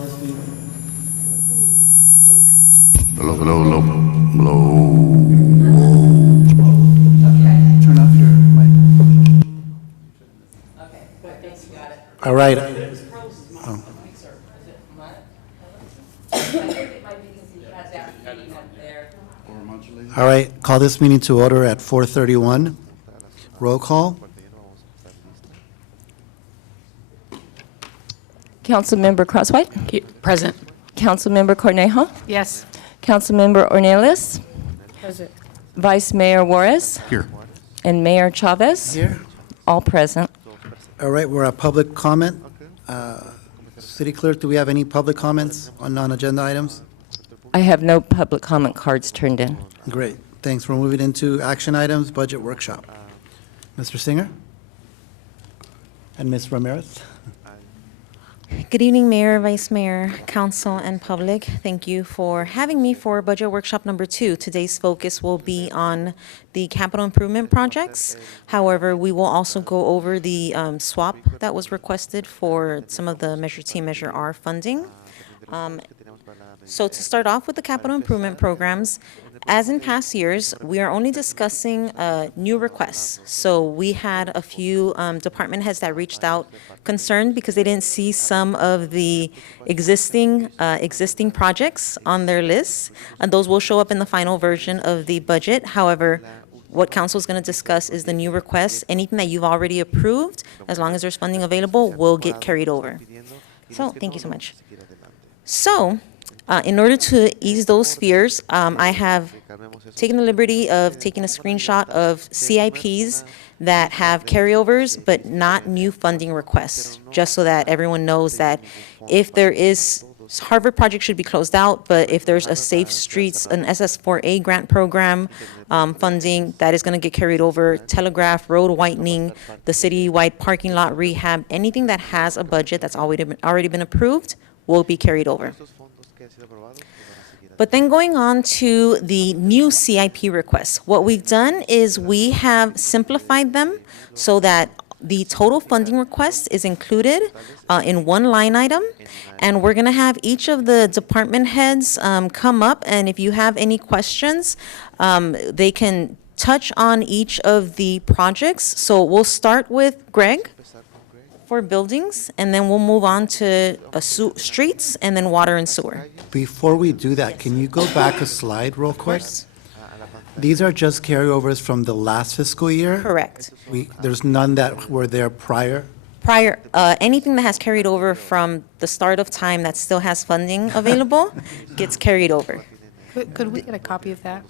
Hello, hello, hello, hello. Turn off your mic. All right. All right, call this meeting to order at 4:31. Roll call. Councilmember Crosswhite. Present. Councilmember Cornejo. Yes. Councilmember Ornelas. Present. Vice Mayor Juarez. Here. And Mayor Chavez. Here. All present. All right, we're at public comment. City Clerk, do we have any public comments on non-agenda items? I have no public comment cards turned in. Great, thanks. We're moving into action items, budget workshop. Mr. Singer? And Ms. Ramirez? Good evening, Mayor, Vice Mayor, Council, and public. Thank you for having me for Budget Workshop number 2. Today's focus will be on the capital improvement projects. However, we will also go over the swap that was requested for some of the Measure T, Measure R funding. So to start off with the capital improvement programs, as in past years, we are only discussing new requests. So we had a few department heads that reached out concerned because they didn't see some of the existing projects on their lists, and those will show up in the final version of the budget. However, what council is going to discuss is the new requests. Anything that you've already approved, as long as there's funding available, will get carried over. So thank you so much. So, in order to ease those fears, I have taken the liberty of taking a screenshot of CIPs that have carryovers but not new funding requests, just so that everyone knows that if there is, Harvard project should be closed out, but if there's a Safe Streets, an SS4A grant program funding, that is going to get carried over. Telegraph, road widening, the citywide parking lot rehab, anything that has a budget that's already been approved will be carried over. But then going on to the new CIP requests, what we've done is we have simplified them so that the total funding request is included in one line item, and we're going to have each of the department heads come up, and if you have any questions, they can touch on each of the projects. So we'll start with Greg for buildings, and then we'll move on to streets, and then water and sewer. Before we do that, can you go back a slide real quick? These are just carryovers from the last fiscal year? Correct. There's none that were there prior? Anything that has carried over from the start of time that still has funding available gets carried over. Could we get a copy of that?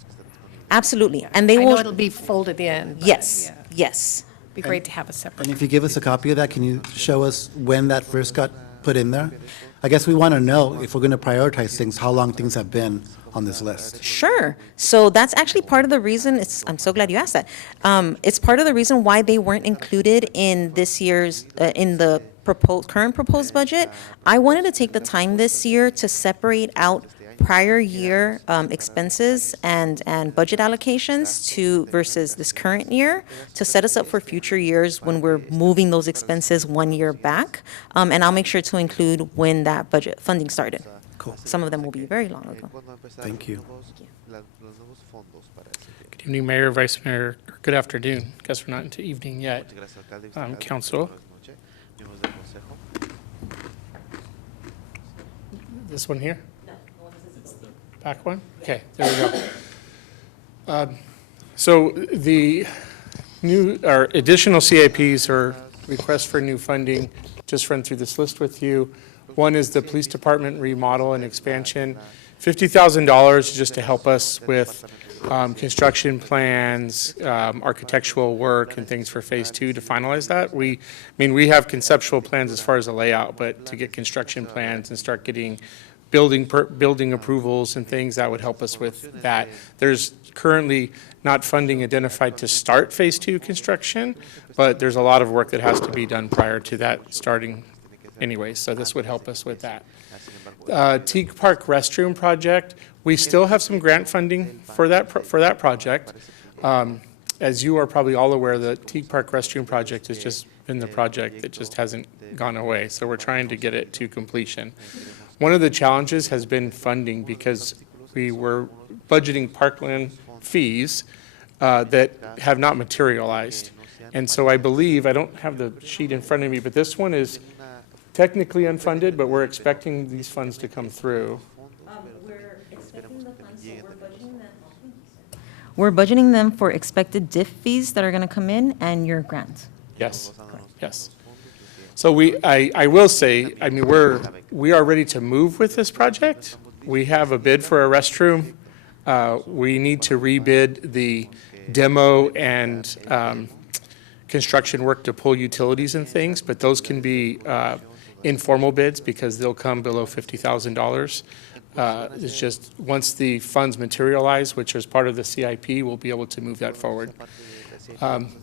Absolutely. And they I know will, it'll be folded in. but, yes, yeah, yes. Be great to have a separate. And if you give us a copy of that, can you show us when that first got put in there? I guess we want to know, if we're going to prioritize things, how long things have been on this list. Sure. So that's actually part of the reason, I'm so glad you asked that. It's part of the reason why they weren't included in this year's, in the current proposed budget. I wanted to take the time this year to separate out prior year expenses and budget allocations versus this current year to set us up for future years when we're moving those expenses 1 year back. And I'll make sure to include when that budget funding started. Cool. Some of them will be very long ago. Thank you. Good evening, Mayor, Vice Mayor, or good afternoon. Guess we're not into evening yet. Council. This one here? Back one? Okay, there we go. So the new, or additional CIPs or requests for new funding, just run through this list with you. One is the police department remodel and expansion, $50,000 just to help us with construction plans, architectural work and things for phase 2 to finalize that. We have conceptual plans as far as the layout, but to get construction plans and start getting building approvals and things, that would help us with that. There's currently not funding identified to start phase 2 construction, but there's a lot of work that has to be done prior to that starting anyway, so this would help us with that. Teague Park restroom project, we still have some grant funding for that project. As you are probably all aware, the Teague Park restroom project has just been the project that just hasn't gone away, so we're trying to get it to completion. One of the challenges has been funding because we were budgeting parkland fees that have not materialized. And so I believe, I don't have the sheet in front of me, but this one is technically unfunded, but we're expecting these funds to come through. We're expecting the funds, so we're budgeting them for expected diff fees that are going to come in and your grant. Yes, yes. So I will say, I mean, we are ready to move with this project. We have a bid for a restroom. We need to rebid the demo and construction work to pull utilities and things, but those can be informal bids because they'll come below $50,000. It's just, once the funds materialize, which is part of the CIP, we'll be able to move that forward.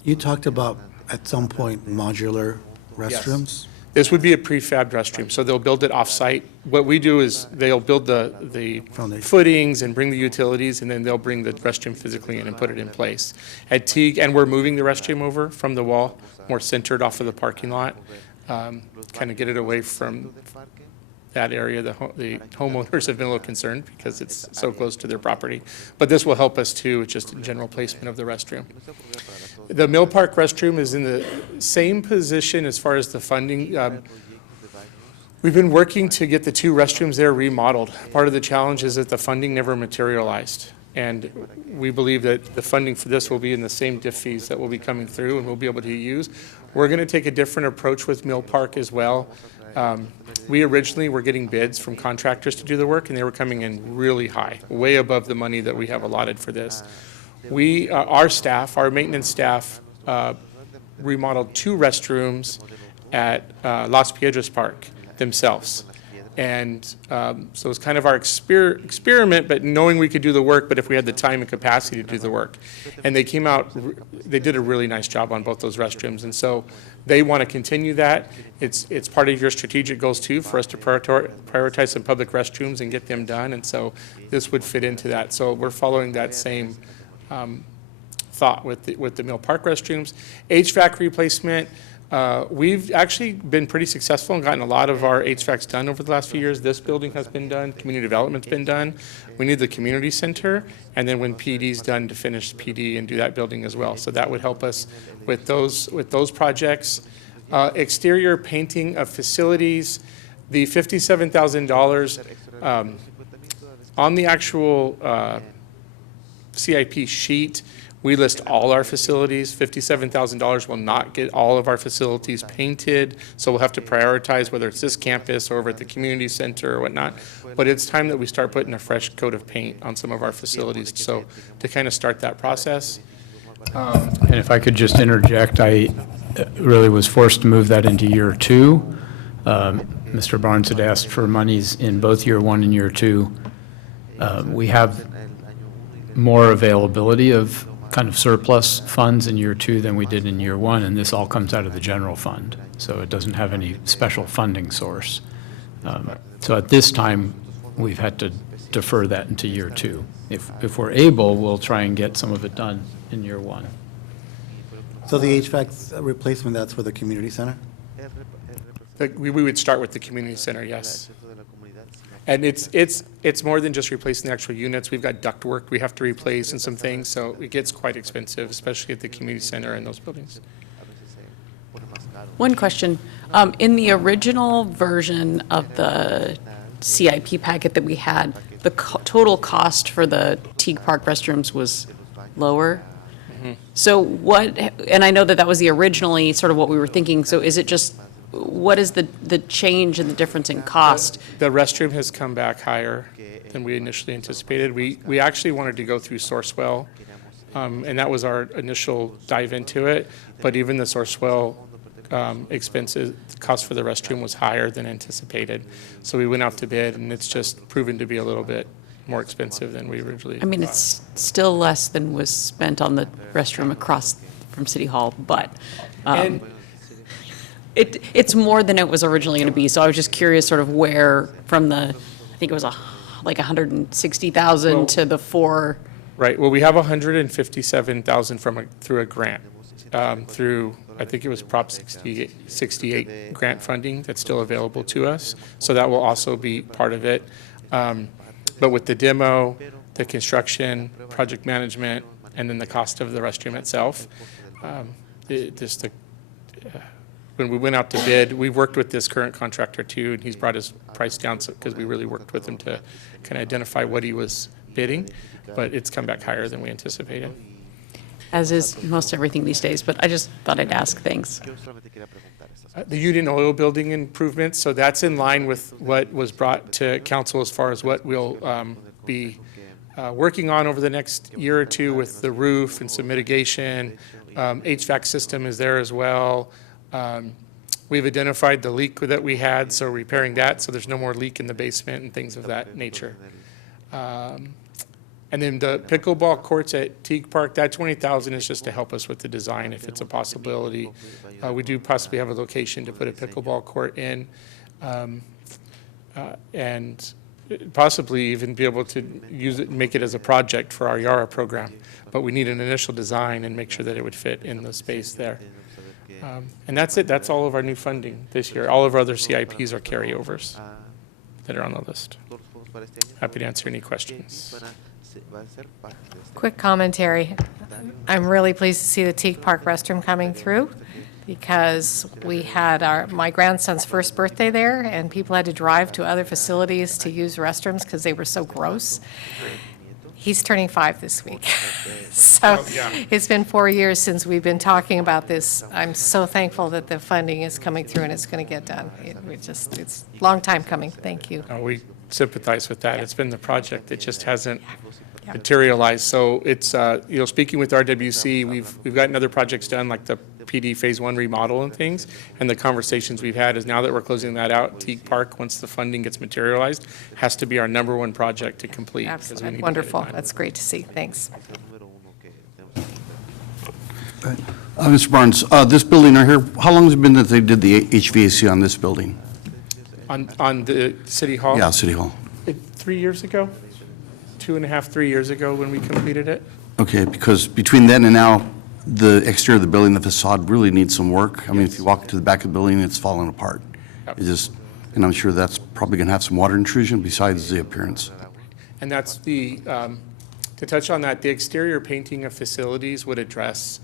You talked about, at some point, modular restrooms? This would be a prefabbed restroom, so they'll build it off-site. What we do is they'll build the Foundation. footings and bring the utilities, and then they'll bring the restroom physically in and put it in place. At Teague, and we're moving the restroom over from the wall, more centered off of the parking lot, kind of get it away from that area. The homeowners have been a little concerned because it's so close to their property. But this will help us too, with just general placement of the restroom. The Mill Park restroom is in the same position as far as the funding. We've been working to get the two restrooms there remodeled. Part of the challenge is that the funding never materialized. And we believe that the funding for this will be in the same diff fees that will be coming through and we'll be able to use. We're going to take a different approach with Mill Park as well. We originally were getting bids from contractors to do the work, and they were coming in really high, way above the money that we have allotted for this. Our staff, our maintenance staff, remodeled two restrooms at Las Piedras Park themselves. And so it's kind of our experiment, but knowing we could do the work, but if we had the time and capacity to do the work. And they came out, they did a really nice job on both those restrooms. And so they want to continue that. It's part of your strategic goals too, for us to prioritize some public restrooms and get them done. And so this would fit into that. So we're following that same thought with the Mill Park restrooms. HVAC replacement. We've actually been pretty successful and gotten a lot of our HVACs done over the last few years. This building has been done, community development's been done. We need the community center, and then when PD's done, to finish PD and do that building as well. So that would help us with those projects. Exterior painting of facilities, the $57,000 on the actual CIP sheet. We list all our facilities. $57,000 will not get all of our facilities painted, so we'll have to prioritize whether it's this campus or over at the community center or whatnot. But it's time that we start putting a fresh coat of paint on some of our facilities, so to kind of start that process. And if I could just interject, I really was forced to move that into year two. Mr. Barnes had asked for monies in both year one and year two. We have more availability of kind of surplus funds in year two than we did in year one, and this all comes out of the general fund, so it doesn't have any special funding source. So at this time, we've had to defer that into year two. If we're able, we'll try and get some of it done in year one. So the HVAC replacement, that's for the community center? We would start with the community center, yes. And it's more than just replacing the actual units. We've got ductwork we have to replace and some things, so it gets quite expensive, especially at the community center and those buildings. One question. In the original version of the CIP packet that we had, the total cost for the Teague Park restrooms was lower. So what, and I know that was the originally sort of what we were thinking, so is it just, what is the change and the difference in cost? The restroom has come back higher than we initially anticipated. We actually wanted to go through Sourcewell, and that was our initial dive into it. But even the Sourcewell expenses, the cost for the restroom was higher than anticipated. So we went out to bid, and it's just proven to be a little bit more expensive than we originally I mean, it's still less than was spent on the restroom across from City Hall, but And it's more than it was originally going to be. So I was just curious sort of where from the, I think it was like 160,000 to the right, well, we have 157,000 through a grant, through I think it was Prop 68 grant funding that's still available to us. So that will also be part of it. But with the demo, the construction, project management, and then the cost of the restroom itself, when we went out to bid, we worked with this current contractor too, and he's brought his price down because we really worked with him to kind of identify what he was bidding, but it's come back higher than we anticipated. As is most everything these days, but I just thought I'd ask. Thanks. The Union Oil Building improvements, so that's in line with what was brought to council as far as what we'll be working on over the next year or two with the roof and some mitigation. HVAC system is there as well. We've identified the leak that we had, so repairing that, so there's no more leak in the basement and things of that nature. And then the pickleball courts at Teague Park, that $20,000 is just to help us with the design if it's a possibility. We do possibly have a location to put a pickleball court in, and possibly even be able to use it, make it as a project for our Yara program. But we need an initial design and make sure that it would fit in the space there. And that's it. That's all of our new funding this year. All of our other CIPs are carryovers that are on the list. Happy to answer any questions. Quick commentary. I'm really pleased to see the Teague Park restroom coming through because we had my grandson's first birthday there, and people had to drive to other facilities to use restrooms because they were so gross. He's turning 5 this week. So it's been 4 years since we've been talking about this. I'm so thankful that the funding is coming through and it's going to get done. It's a long time coming. Thank you. We sympathize with that. It's been the project that just hasn't materialized. So it's, speaking with RWC, we've gotten other projects done, like the PD Phase 1 remodel and things, and the conversations we've had is now that we're closing that out, Teague Park, once the funding gets materialized, has to be our #1 project to complete. 'Cause we need to get it Wonderful. done. That's great to see. Thanks. Mr. Barnes, this building right here, how long has it been that they did the HVAC on this building? On the City Hall? Yeah, City Hall. 3 years ago, 2.5, 3 years ago when we completed it. Okay, because between then and now, the exterior of the building, the facade really needs some work. I mean, if you walk to the back of the building, it's falling apart. Yep. It just, and I'm sure that's probably going to have some water intrusion besides the appearance. And that's the, to touch on that, the exterior painting of facilities would address,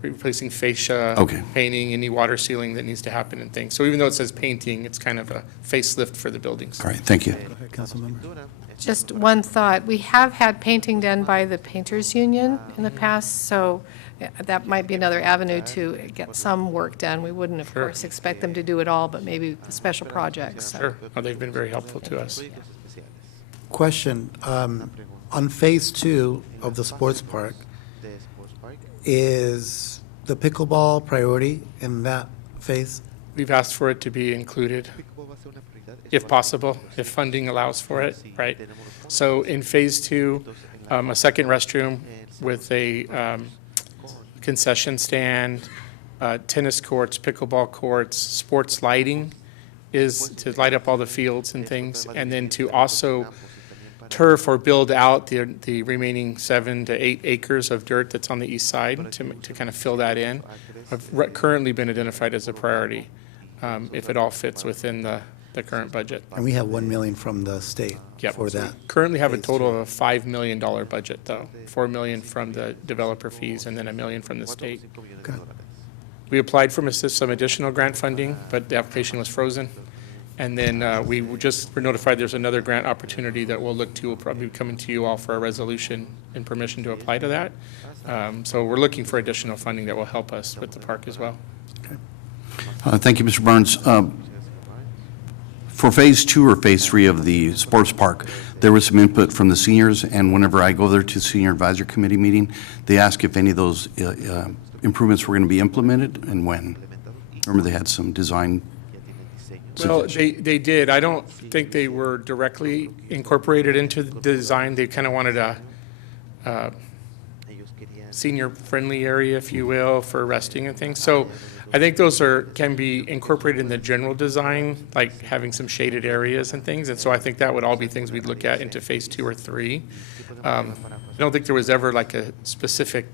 replacing fascia, Okay. painting, any water sealing that needs to happen and things. So even though it says painting, it's kind of a facelift for the buildings. All right, thank you. Councilmember. Just one thought. We have had painting done by the Painters Union in the past, so that might be another avenue to get some work done. We wouldn't, of course, expect them to do it all, but maybe the special projects. So. Sure. Oh, they've been very helpful to us. Question, on Phase 2 of the sports park, is the pickleball priority in that phase? We've asked for it to be included, if possible, if funding allows for it, right? So in Phase 2, a second restroom with a concession stand, tennis courts, pickleball courts, sports lighting is to light up all the fields and things, and then to also turf or build out the remaining 7 to 8 acres of dirt that's on the east side to kind of fill that in. Have currently been identified as a priority, if it all fits within the current budget. And we have 1 million from the state Yep. for that. Currently have a total of a $5 million budget, though. 4 million from the developer fees and then $1 million from the state. Okay. We applied for some additional grant funding, but the application was frozen. And then we were notified there's another grant opportunity that we'll look to. We'll probably be coming to you all for a resolution and permission to apply to that. So we're looking for additional funding that will help us with the park as well. Thank you, Mr. Barnes. For Phase 2 or Phase 3 of the sports park, there was some input from the seniors, and whenever I go there to Senior Advisory Committee meeting, they ask if any of those improvements were going to be implemented and when. Remember, they had some design. Well, they did. I don't think they were directly incorporated into the design. They kind of wanted a senior-friendly area, if you will, for resting and things. So I think those can be incorporated in the general design, like having some shaded areas and things. And so I think that would all be things we'd look at into Phase 2 or 3. I don't think there was ever like a specific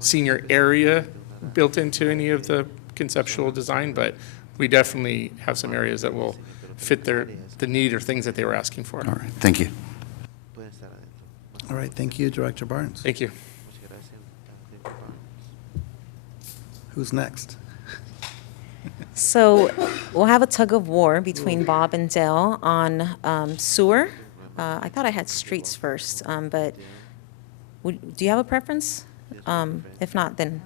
senior area built into any of the conceptual design, but we definitely have some areas that will fit the need or things that they were asking for. All right, thank you. All right, thank you, Director Barnes. Thank you. Who's next? So we'll have a tug of war between Bob and Dale on sewer. I thought I had streets first, but do you have a preference? If not, then,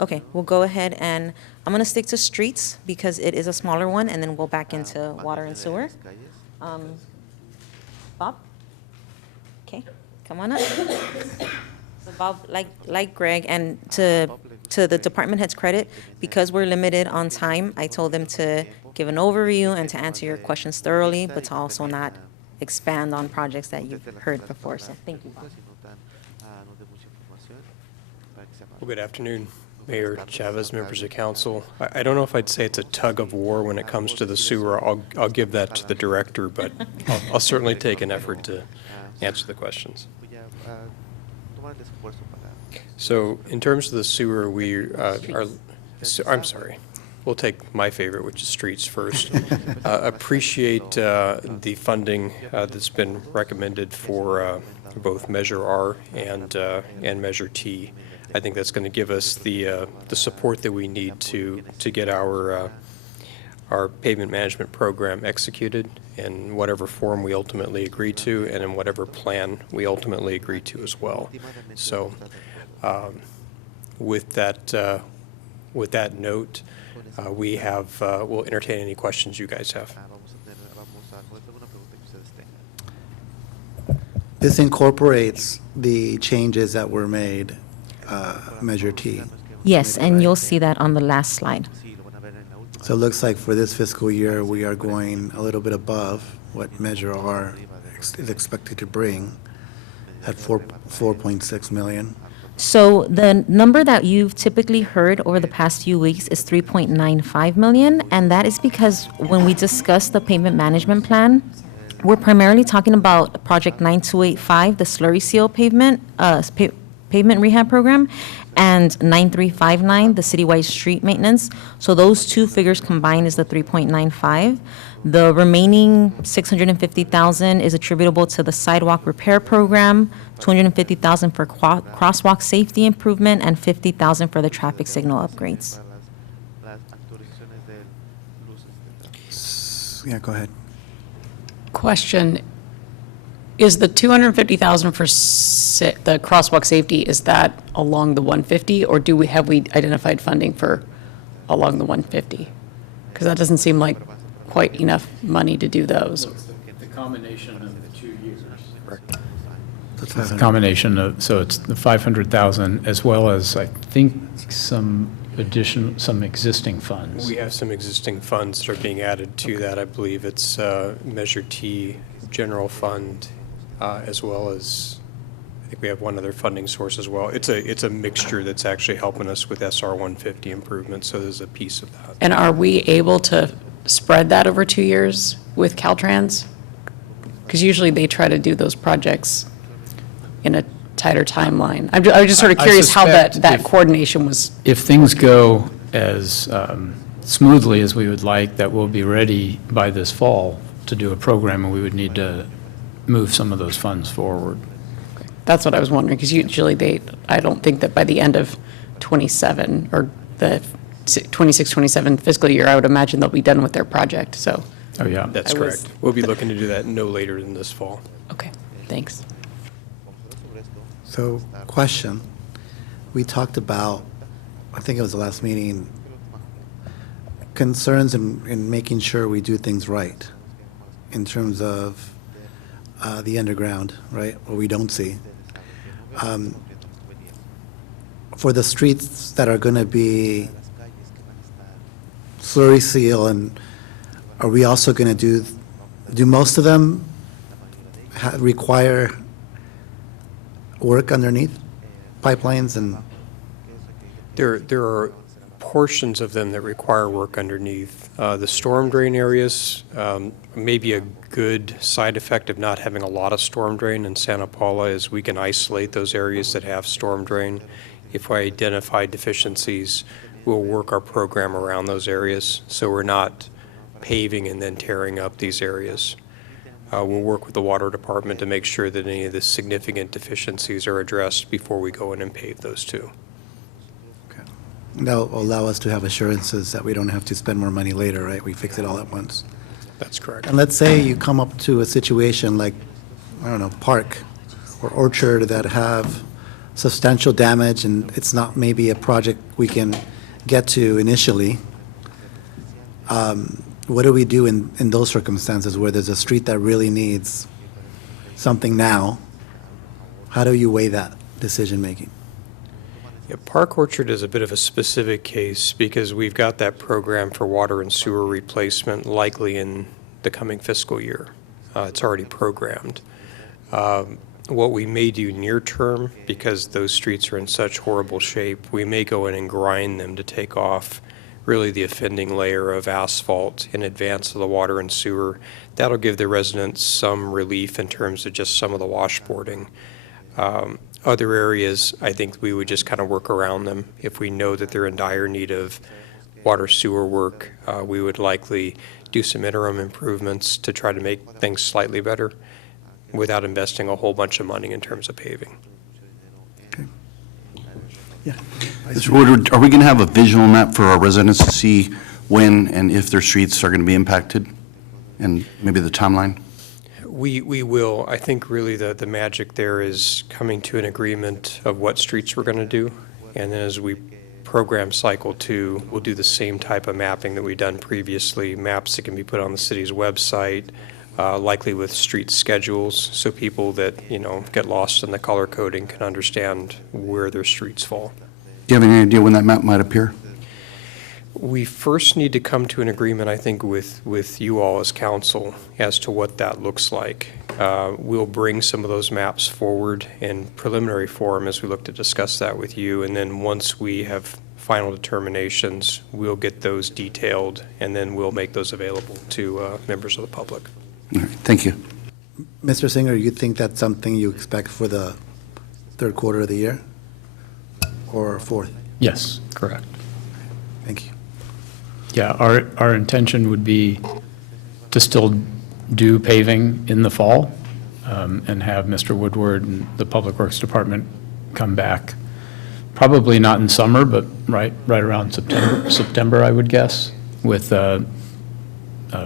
okay, we'll go ahead and, I'm going to stick to streets because it is a smaller one, and then we'll back into water and sewer. Bob? Okay, come on up. So Bob, like Greg, and to the department head's credit, because we're limited on time, I told them to give an overview and to answer your questions thoroughly, but to also not expand on projects that you've heard before. So thank you, Bob. Well, good afternoon, Mayor Chavez, members of council. I don't know if I'd say it's a tug of war when it comes to the sewer. I'll give that to the director, but I'll certainly take an effort to answer the questions. So in terms of the sewer, I'm sorry, we'll take my favorite, which is streets first. Appreciate the funding that's been recommended for both Measure R and Measure T. I think that's going to give us the support that we need to get our pavement management program executed in whatever form we ultimately agree to, and in whatever plan we ultimately agree to as well. So with that note, we'll entertain any questions you guys have. This incorporates the changes that were made, Measure T. Yes, and you'll see that on the last slide. So it looks like for this fiscal year, we are going a little bit above what Measure R is expected to bring at 4.6 million. So the number that you've typically heard over the past few weeks is 3.95 million, and that is because when we discuss the pavement management plan, we're primarily talking about Project 9285, the slurry seal pavement, pavement rehab program, and 9359, the citywide street maintenance. So those two figures combined is the 3.95. The remaining 650,000 is attributable to the sidewalk repair program, 250,000 for crosswalk safety improvement, and 50,000 for the traffic signal upgrades. Yeah, go ahead. Question, is the 250,000 for the crosswalk safety, is that along the 150, or have we identified funding for along the 150? Because that doesn't seem like quite enough money to do those. The combination of the 2 years. That's It's a combination of, so it's the 500,000 as well as, I think, some existing funds. We have some existing funds that are being added to that. I believe it's Measure T, general fund, as well as, I think we have one other funding source as well. It's a mixture that's actually helping us with SR 150 improvements, so there's a piece of that. And are we able to spread that over 2 years with Caltrans? Because usually they try to do those projects in a tighter timeline. I was just sort of I curious how suspect that if- coordination was. If things go as smoothly as we would like, that we'll be ready by this fall to do a program, and we would need to move some of those funds forward. That's what I was wondering, because usually I don't think that by the end of 27 or the 26, 27 fiscal year, I would imagine they'll be done with their project, so, Oh, yeah. That's I was- correct. We'll be looking to do that no later than this fall. okay, thanks. So, question, we talked about, I think it was the last meeting, concerns in making sure we do things right in terms of the underground, right, what we don't see. For the streets that are going to be slurry seal, and are we also going to do most of them require work underneath pipelines and? There are portions of them that require work underneath. The storm drain areas may be a good side effect of not having a lot of storm drain in Santa Paula is we can isolate those areas that have storm drain. if we identify deficiencies, we'll work our program around those areas. So we're not paving and then tearing up these areas. We'll work with the water department to make sure that any of the significant deficiencies are addressed before we go in and pave those two. That'll allow us to have assurances that we don't have to spend more money later, right? We fix it all at once. That's correct. And let's say you come up to a situation like, I don't know, Park or Orchard that have substantial damage, and it's not maybe a project we can get to initially. What do we do in those circumstances where there's a street that really needs something now? How do you weigh that decision-making? Yeah, Park Orchard is a bit of a specific case because we've got that program for water and sewer replacement likely in the coming fiscal year. It's already programmed. What we may do near term, because those streets are in such horrible shape, we may go in and grind them to take off really the offending layer of asphalt in advance of the water and sewer. That'll give the residents some relief in terms of just some of the washboarding. Other areas, I think we would just kind of work around them. If we know that they're in dire need of water sewer work, we would likely do some interim improvements to try to make things slightly better without investing a whole bunch of money in terms of paving. Yeah. Mr. Woodward, are we going to have a visual map for our residents to see when and if their streets are going to be impacted? And maybe the timeline? We will. I think really the magic there is coming to an agreement of what streets we're going to do. And then as we program cycle 2, we'll do the same type of mapping that we've done previously, maps that can be put on the city's website, likely with street schedules, so people that, get lost in the color coding can understand where their streets fall. Do you have any idea when that map might appear? We first need to come to an agreement, I think, with you all as council as to what that looks like. We'll bring some of those maps forward in preliminary form as we look to discuss that with you, and then once we have final determinations, we'll get those detailed, and then we'll make those available to members of the public. All right, thank you. Mr. Singer, you think that's something you expect for the third quarter of the year? Or fourth? Yes, correct. Thank you. Yeah, our intention would be to still do paving in the fall and have Mr. Woodward and the Public Works Department come back. Probably not in summer, but right around September, I would guess, with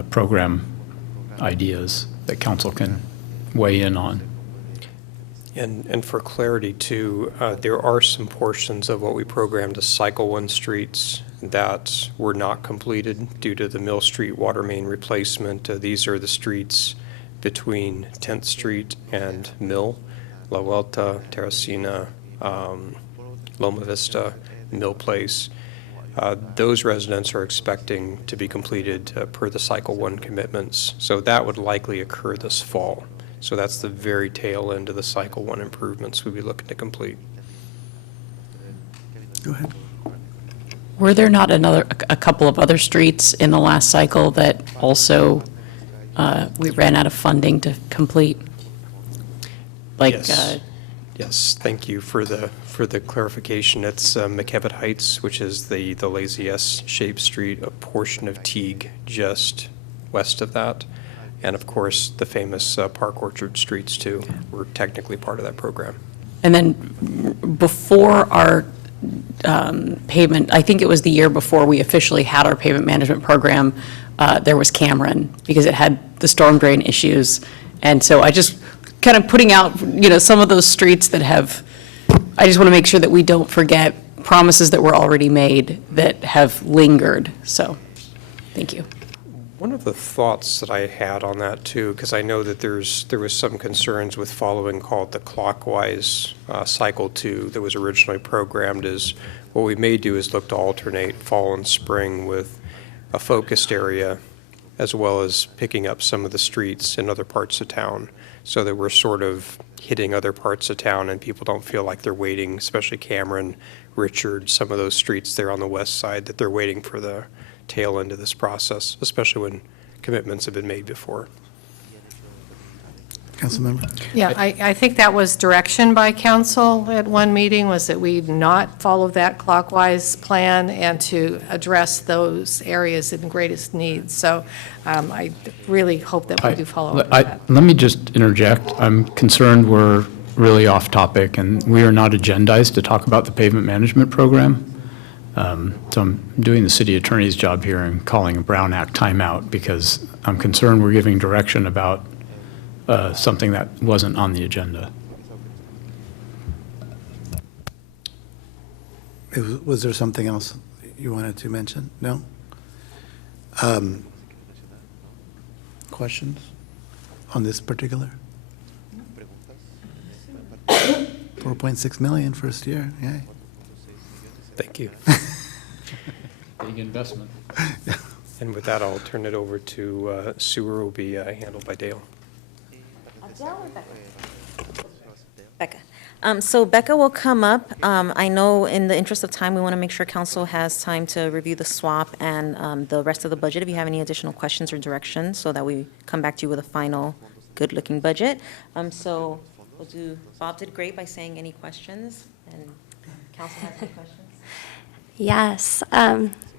program ideas that council can weigh in on. And for clarity too, there are some portions of what we programmed as Cycle 1 streets that were not completed due to the Mill Street water main replacement. These are the streets between 10th Street and Mill, La Vuelta, Terracina, Loma Vista, Mill Place. Those residents are expecting to be completed per the Cycle 1 commitments, so that would likely occur this fall. So that's the very tail end of the Cycle 1 improvements we'd be looking to complete. Go ahead. Were there not a couple of other streets in the last cycle that also we ran out of funding to complete? Like, Yes. Yes, thank you for the clarification. It's McKevitt Heights, which is the lazy S-shaped street, a portion of Teague just west of that. And of course, the famous Park Orchard streets too, were technically part of that program. and then before our pavement, I think it was the year before we officially had our pavement management program, there was Cameron, because it had the storm drain issues. And so I just kind of putting out, some of those streets that have, I just want to make sure that we don't forget promises that were already made that have lingered. So, thank you. One of the thoughts that I had on that too, because I know that there was some concerns with following called the clockwise cycle 2 that was originally programmed, is what we may do is look to alternate fall and spring with a focused area, as well as picking up some of the streets in other parts of town, so that we're sort of hitting other parts of town and people don't feel like they're waiting, especially Cameron, Richard, some of those streets there on the west side, that they're waiting for the tail end of this process, especially when commitments have been made before. Councilmember? Yeah, I think that was direction by council at one meeting, was that we not follow that clockwise plan and to address those areas in greatest need. So I really hope that we do follow up with that. Let me just interject. I'm concerned we're really off topic, and we are not agendized to talk about the pavement management program. So I'm doing the city attorney's job here and calling a Brown Act timeout because I'm concerned we're giving direction about something that wasn't on the agenda. Was there something else you wanted to mention? No? Questions on this particular? 4.6 million first year, yay. Thank you. Big investment. And with that, I'll turn it over to sewer will be handled by Dale. Becca. So Becca will come up. I know in the interest of time, we want to make sure council has time to review the swap and the rest of the budget, if you have any additional questions or directions, so that we come back to you with a final good-looking budget. So we'll do, Bob did great by saying any questions, and council has any questions? Yes,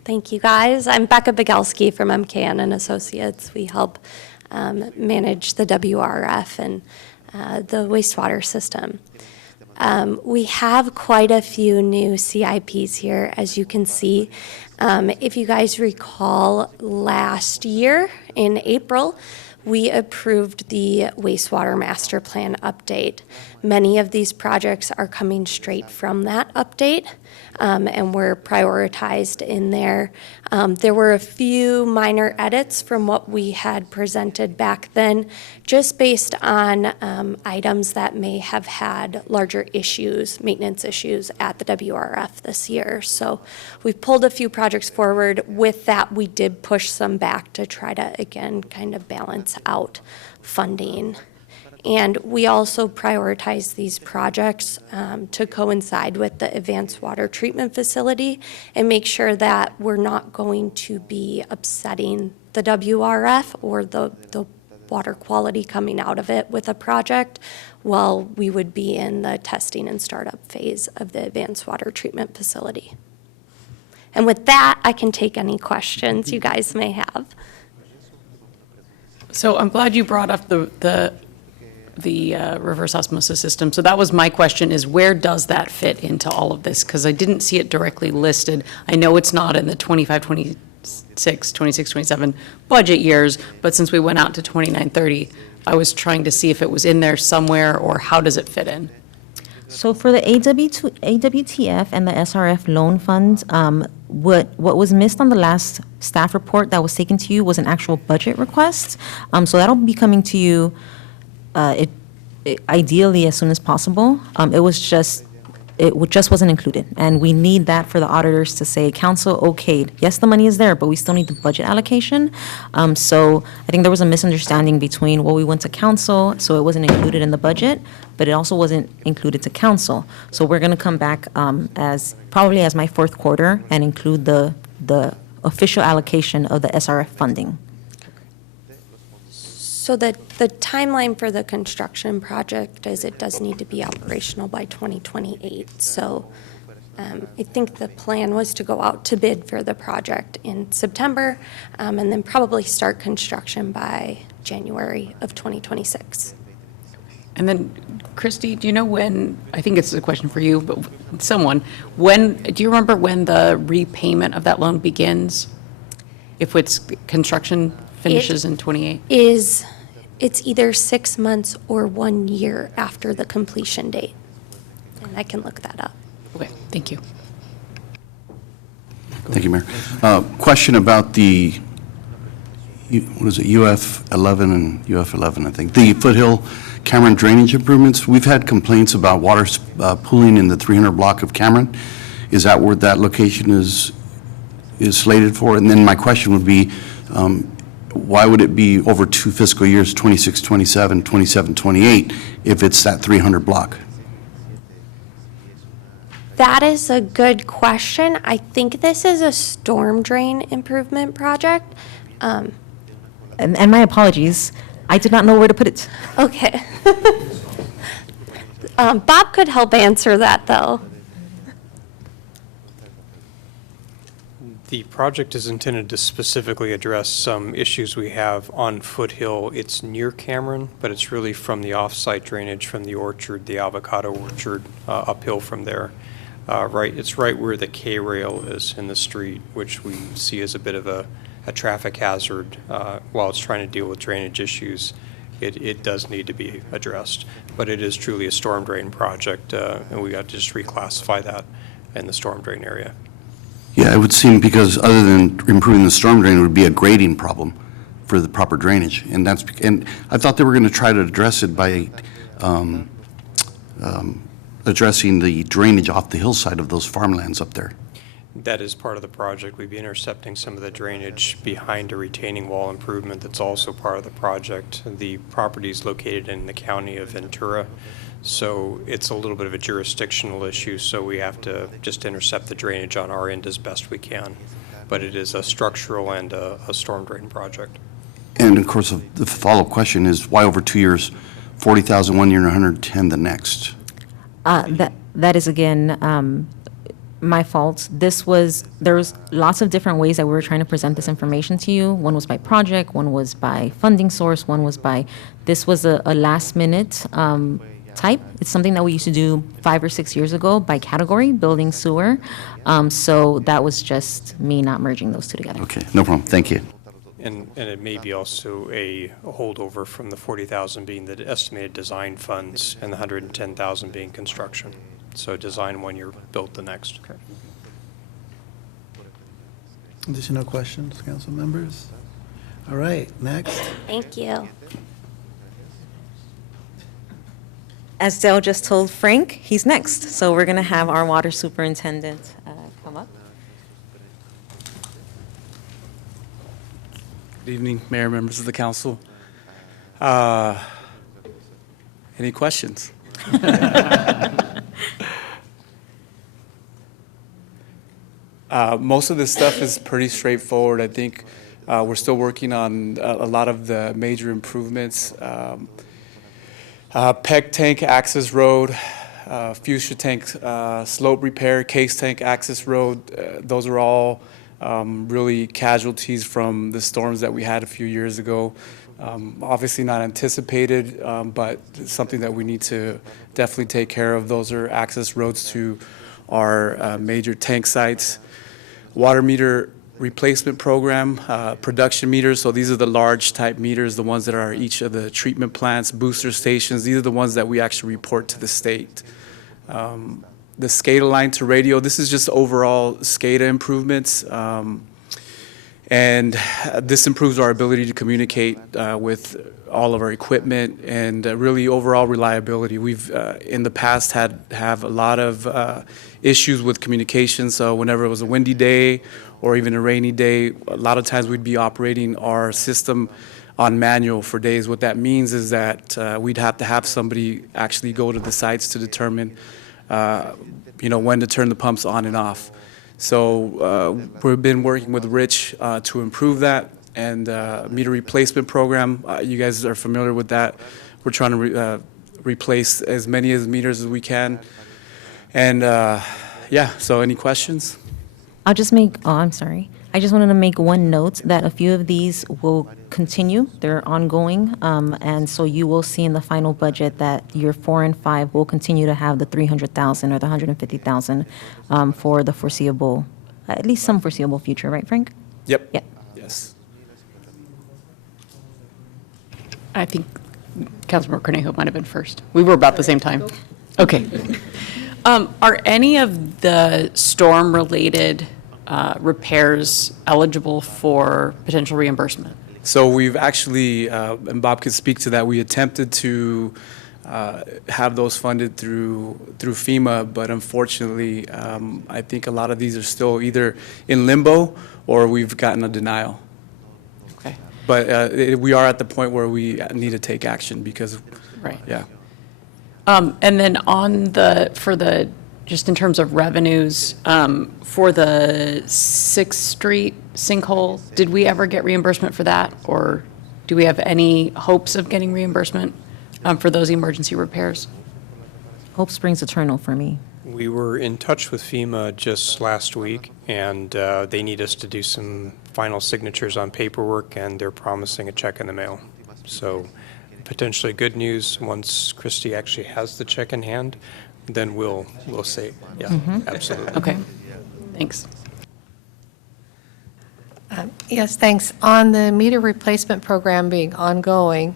thank you, guys. I'm Becca Bigelski from MKN and Associates. We help manage the WRF and the wastewater system. We have quite a few new CIPs here, as you can see. If you guys recall, last year in April, we approved the wastewater master plan update. Many of these projects are coming straight from that update, and were prioritized in there. There were a few minor edits from what we had presented back then, just based on items that may have had larger issues, maintenance issues at the WRF this year. So we pulled a few projects forward. With that, we did push some back to try to, again, kind of balance out funding. And we also prioritize these projects to coincide with the advanced water treatment facility and make sure that we're not going to be upsetting the WRF or the water quality coming out of it with a project while we would be in the testing and startup phase of the advanced water treatment facility. And with that, I can take any questions you guys may have. So I'm glad you brought up the reverse osmosis system. So that was my question, is where does that fit into all of this? Because I didn't see it directly listed. I know it's not in the 25, 26, 27 budget years, but since we went out to 29, 30, I was trying to see if it was in there somewhere, or how does it fit in? So for the AWTF and the SRF loan funds, what was missed on the last staff report that was taken to you was an actual budget request. So that'll be coming to you ideally as soon as possible. It just wasn't included, and we need that for the auditors to say, council okayed. Yes, the money is there, but we still need the budget allocation. So I think there was a misunderstanding between what we went to council, so it wasn't included in the budget, but it also wasn't included to council. So we're going to come back probably as my fourth quarter and include the official allocation of the SRF funding. So the timeline for the construction project is it does need to be operational by 2028. So I think the plan was to go out to bid for the project in September, and then probably start construction by January of 2026. And then, Christy, do you know when, I think it's a question for you, but someone, do you remember when the repayment of that loan begins? If it's construction finishes in 28? It's either 6 months or 1 year after the completion date. And I can look that up. Okay, thank you. Thank you, Mayor. Question about the, what is it, UF 11 and UF 11, I think, the Foothill Cameron drainage improvements. We've had complaints about water pooling in the 300 block of Cameron. Is that where that location is slated for? And then my question would be, why would it be over 2 fiscal years, 26, 27, 27, 28, if it's that 300 block? That is a good question. I think this is a storm drain improvement project. And my apologies, I did not know where to put it. Okay. Bob could help answer that, though. The project is intended to specifically address some issues we have on Foothill. It's near Cameron, but it's really from the off-site drainage from the orchard, the avocado orchard, uphill from there. It's right where the K-rail is in the street, which we see as a bit of a traffic hazard while it's trying to deal with drainage issues. It does need to be addressed, but it is truly a storm drain project, and we got to just reclassify that in the storm drain area. Yeah, it would seem, because other than improving the storm drain, it would be a grading problem for the proper drainage. And and I thought they were going to try to address it by addressing the drainage off the hillside of those farmlands up there. That is part of the project. We'd be intercepting some of the drainage behind a retaining wall improvement that's also part of the project. The property is located in the county of Ventura, so it's a little bit of a jurisdictional issue, so we have to just intercept the drainage on our end as best we can. But it is a structural and a storm drain project. And of course, the follow-up question is, why over 2 years, 40,000 one year and 110 the next? That is, again, my fault. There was lots of different ways that we were trying to present this information to you. One was by project, one was by funding source, this was a last minute type. It's something that we used to do 5 or 6 years ago by category, building, sewer. So that was just me not merging those two together. Okay, no problem, thank you. And it may be also a holdover from the 40,000 being the estimated design funds and the 110,000 being construction. So design 1 year, build the next. Additional questions, council members? All right, next. Thank you. As Dale just told Frank, he's next. So we're going to have our water superintendent come up. Good evening, Mayor, members of the council. Any questions? Most of this stuff is pretty straightforward. I think we're still working on a lot of the major improvements. PEG tank access road, fuchsia tank slope repair, case tank access road, those are all really casualties from the storms that we had a few years ago. Obviously not anticipated, but something that we need to definitely take care of. Those are access roads to our major tank sites. Water meter replacement program, production meters. So these are the large type meters, the ones that are each of the treatment plants, booster stations. These are the ones that we actually report to the state. The SCADA line to radio, this is just overall SCADA improvements. And this improves our ability to communicate with all of our equipment and really overall reliability. We've in the past have a lot of issues with communication. So whenever it was a windy day or even a rainy day, a lot of times we'd be operating our system on manual for days. What that means is that we'd have to have somebody actually go to the sites to determine when to turn the pumps on and off. So we've been working with Rich to improve that, and meter replacement program. You guys are familiar with that. We're trying to replace as many meters as we can. And so any questions? I'm sorry. I just wanted to make one note that a few of these will continue. They're ongoing. And so you will see in the final budget that year 4 and 5 will continue to have the 300,000 or the 150,000 for the foreseeable, at least some foreseeable future, right, Frank? Yep. Yep. Yes. I think Councilmember Cornejo might have been first. We were about the same time. Okay. Are any of the storm-related repairs eligible for potential reimbursement? So we've actually, and Bob could speak to that, we attempted to have those funded through FEMA, but unfortunately, I think a lot of these are still either in limbo or we've gotten a denial. Okay. But we are at the point where we need to take action because, Right. yeah. And then just in terms of revenues, for the 6th Street sinkhole, did we ever get reimbursement for that? Or Do we have any hopes of getting reimbursement for those emergency repairs? Hope springs eternal for me. We were in touch with FEMA just last week, and they need us to do some final signatures on paperwork, and they're promising a check in the mail. So potentially good news. Once Christie actually has the check in hand, then we'll say, yeah, absolutely. Okay, thanks. Yes, thanks. On the meter replacement program being ongoing,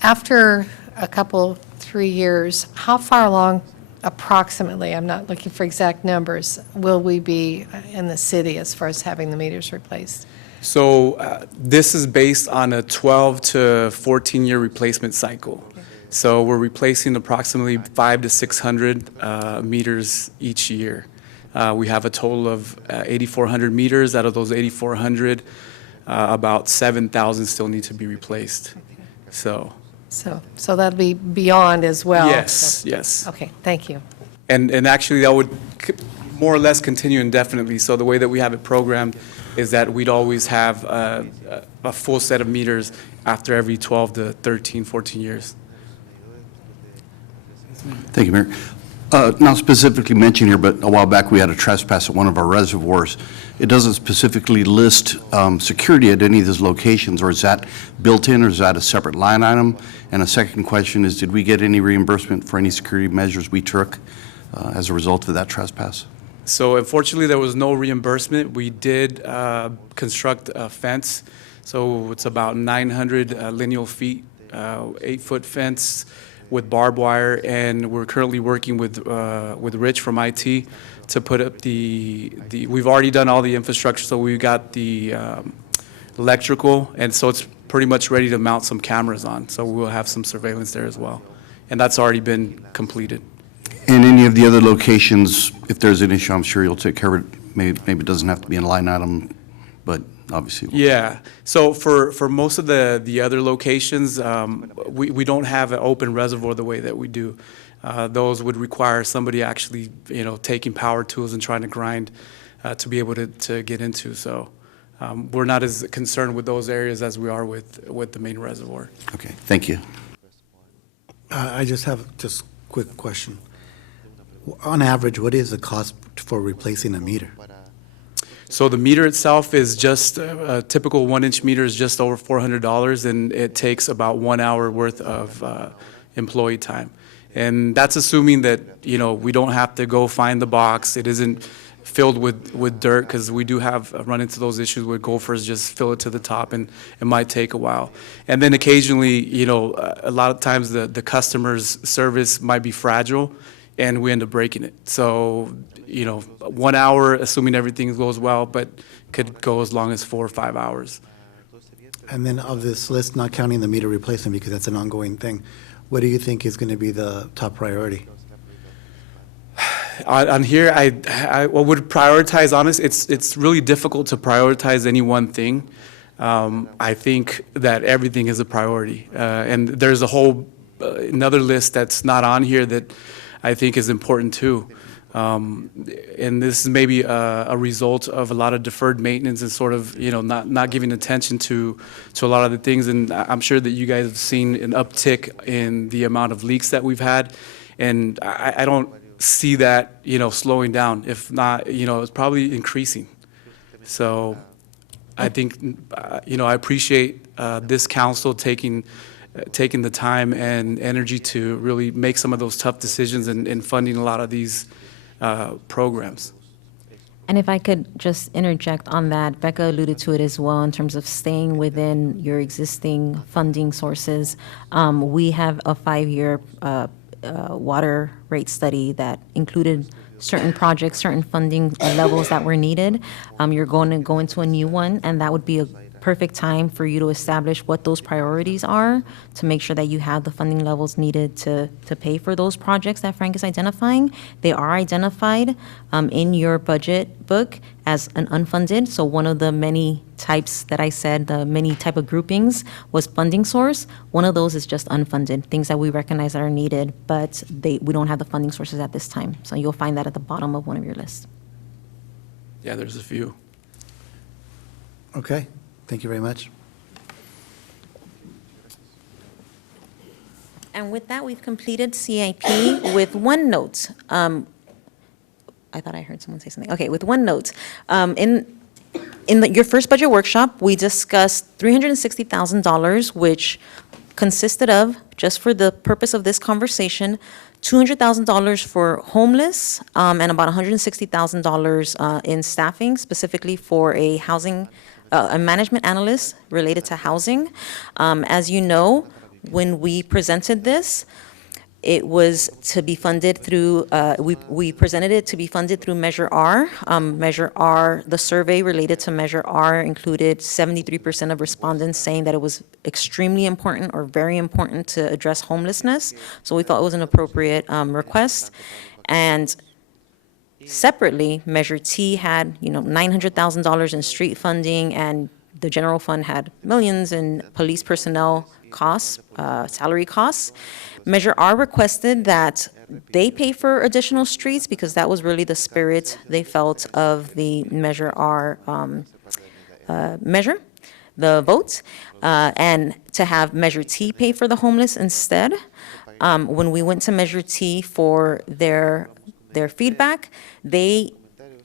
after a couple, 3 years, how far along approximately, I'm not looking for exact numbers, will we be in the city as far as having the meters replaced? So this is based on a 12 to 14-year replacement cycle. So we're replacing approximately 500 to 600 meters each year. We have a total of 8,400 meters. Out of those 8,400, about 7,000 still need to be replaced. So So that'll be beyond as well? yes, yes. Okay, thank you. And actually, that would more or less continue indefinitely. So the way that we have it programmed is that we'd always have a full set of meters after every 12 to 13, 14 years. Thank you, Mayor. Not specifically mentioned here, but a while back, we had a trespass at one of our reservoirs. It doesn't specifically list security at any of those locations, or is that built in, or is that a separate line item? And a second question is, did we get any reimbursement for any security measures we took as a result of that trespass? So unfortunately, there was no reimbursement. We did construct a fence. So it's about 900 lineal feet, 8-foot fence with barbed wire, and we're currently working with Rich from IT to put up we've already done all the infrastructure, so we got the electrical, and so it's pretty much ready to mount some cameras on. So we'll have some surveillance there as well. And that's already been completed. And any of the other locations, if there's an issue, I'm sure you'll take care of it. Maybe it doesn't have to be in a line item, but obviously. Yeah, so for most of the other locations, we don't have an open reservoir the way that we do. Those would require somebody actually, taking power tools and trying to grind to be able to get into. So we're not as concerned with those areas as we are with the main reservoir. Okay, thank you. I just have a quick question. On average, what is the cost for replacing a meter? So the meter itself is just, a typical 1-inch meter is just over $400, and it takes about 1 hour worth of employee time. And that's assuming that, we don't have to go find the box. It isn't filled with dirt, because we do have run into those issues where gophers just fill it to the top, and it might take a while. And then occasionally, a lot of times the customer's service might be fragile, and we end up breaking it. So, 1 hour, assuming everything goes well, but could go as long as 4 or 5 hours. And then of this list, not counting the meter replacement, because that's an ongoing thing, what do you think is going to be the top priority? On here, I would prioritize, it's really difficult to prioritize any one thing. I think that everything is a priority. And there's a whole, another list that's not on here that I think is important too. And this is maybe a result of a lot of deferred maintenance and sort of, not giving attention to a lot of the things. And I'm sure that you guys have seen an uptick in the amount of leaks that we've had. And I don't see that, slowing down. If not, it's probably increasing. So I think, I appreciate this council taking the time and energy to really make some of those tough decisions and funding a lot of these programs. And if I could just interject on that, Becca alluded to it as well in terms of staying within your existing funding sources. We have a 5-year water rate study that included certain projects, certain funding levels that were needed. You're going to go into a new one, and that would be a perfect time for you to establish what those priorities are to make sure that you have the funding levels needed to pay for those projects that Frank is identifying. They are identified in your budget book as an unfunded. So one of the many types that I said, the many type of groupings was funding source. One of those is just unfunded, things that we recognize that are needed, but we don't have the funding sources at this time. So you'll find that at the bottom of one of your lists. Yeah, there's a few. Okay, thank you very much. And with that, we've completed CIP with one note. I thought I heard someone say something. Okay, with one note. Your first budget workshop, we discussed $360,000, which consisted of, just for the purpose of this conversation, $200,000 for homeless, and about $160,000 in staffing, specifically for a management analyst related to housing. As you know, when we presented this, it was to be funded through, we presented it to be funded through Measure R. Measure R, the survey related to Measure R included 73% of respondents saying that it was extremely important or very important to address homelessness. So we thought it was an appropriate request. And separately, Measure T had, $900,000 in street funding, and the general fund had millions in police personnel costs, salary costs. Measure R requested that they pay for additional streets because that was really the spirit they felt of the Measure R measure, the vote, and to have Measure T pay for the homeless instead. When we went to Measure T for their feedback, they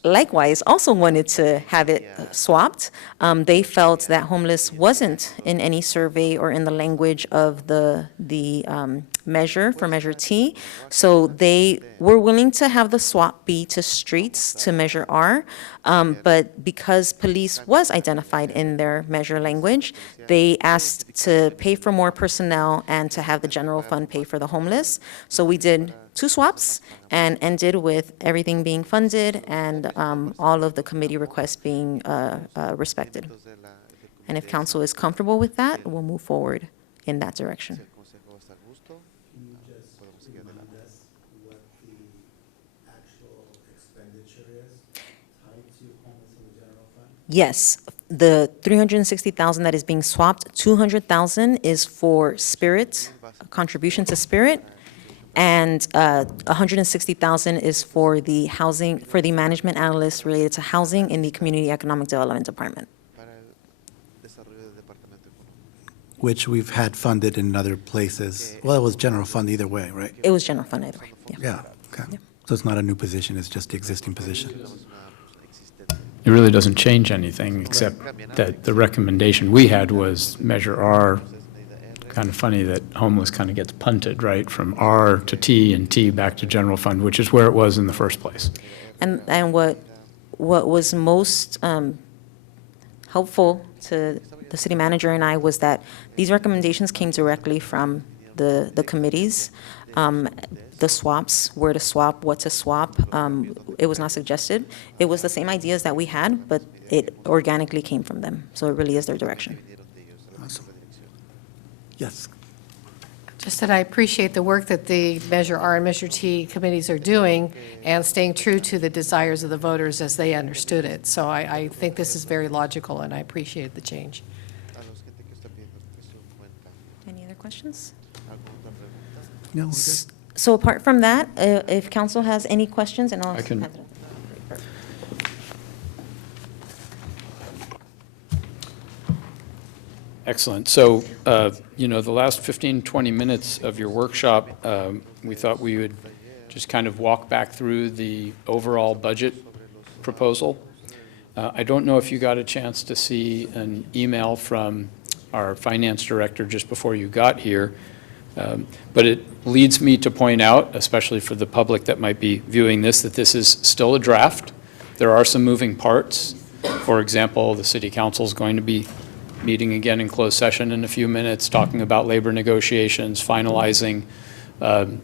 likewise also wanted to have it swapped. They felt that homeless wasn't in any survey or in the language of the measure for Measure T. So they were willing to have the swap be to streets, to Measure R. But because police was identified in their measure language, they asked to pay for more personnel and to have the general fund pay for the homeless. So we did 2 swaps and ended with everything being funded and all of the committee requests being respected. And if council is comfortable with that, we'll move forward in that direction. Yes, the $360,000 that is being swapped, $200,000 is for Spirit, contribution to Spirit, and $160,000 is for the housing, for the management analyst related to housing in the Community Economic Development Department. Which we've had funded in other places. Well, it was general fund either way, right? It was general fund either way, yeah. Yeah, okay. So it's not a new position, it's just the existing position. It really doesn't change anything, except that the recommendation we had was Measure R. Kind of funny that homeless kind of gets punted, right, from R to T and T back to general fund, which is where it was in the first place. And what was most helpful to the city manager and I was that these recommendations came directly from the committees. The swaps, where to swap, what to swap, it was not suggested. It was the same ideas that we had, but it organically came from them. So it really is their direction. Awesome. Yes. Just that I appreciate the work that the Measure R and Measure T committees are doing and staying true to the desires of the voters as they understood it. So I think this is very logical, and I appreciate the change. Any other questions? No, we're good. So apart from that, if council has any questions, and I'll. I can- Excellent. So, the last 15, 20 minutes of your workshop, we thought we would just kind of walk back through the overall budget proposal. I don't know if you got a chance to see an email from our finance director just before you got here, but it leads me to point out, especially for the public that might be viewing this, that this is still a draft. There are some moving parts. For example, the city council is going to be meeting again in closed session in a few minutes, talking about labor negotiations, finalizing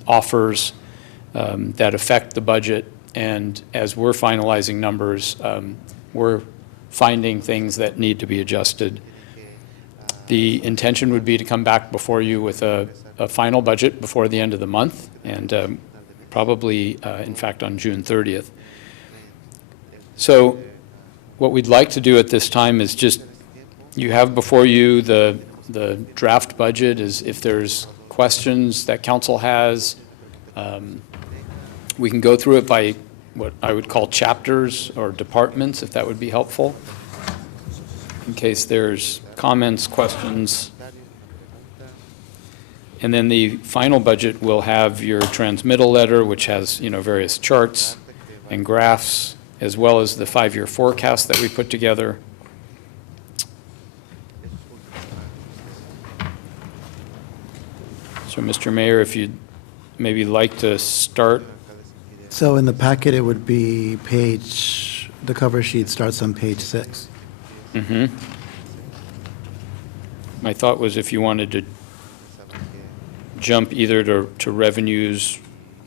offers that affect the budget. And as we're finalizing numbers, we're finding things that need to be adjusted. The intention would be to come back before you with a final budget before the end of the month, and probably, in fact, on June 30th. So what we'd like to do at this time is just, you have before you the draft budget. Is if there's questions that council has, we can go through it by what I would call chapters or departments, if that would be helpful, in case there's comments, questions. And then the final budget will have your transmittal letter, which has, various charts and graphs, as well as the 5-year forecast that we put together. So, Mr. Mayor, if you'd maybe like to start. So in the packet, it would be the cover sheet starts on page 6. My thought was if you wanted to jump either to revenues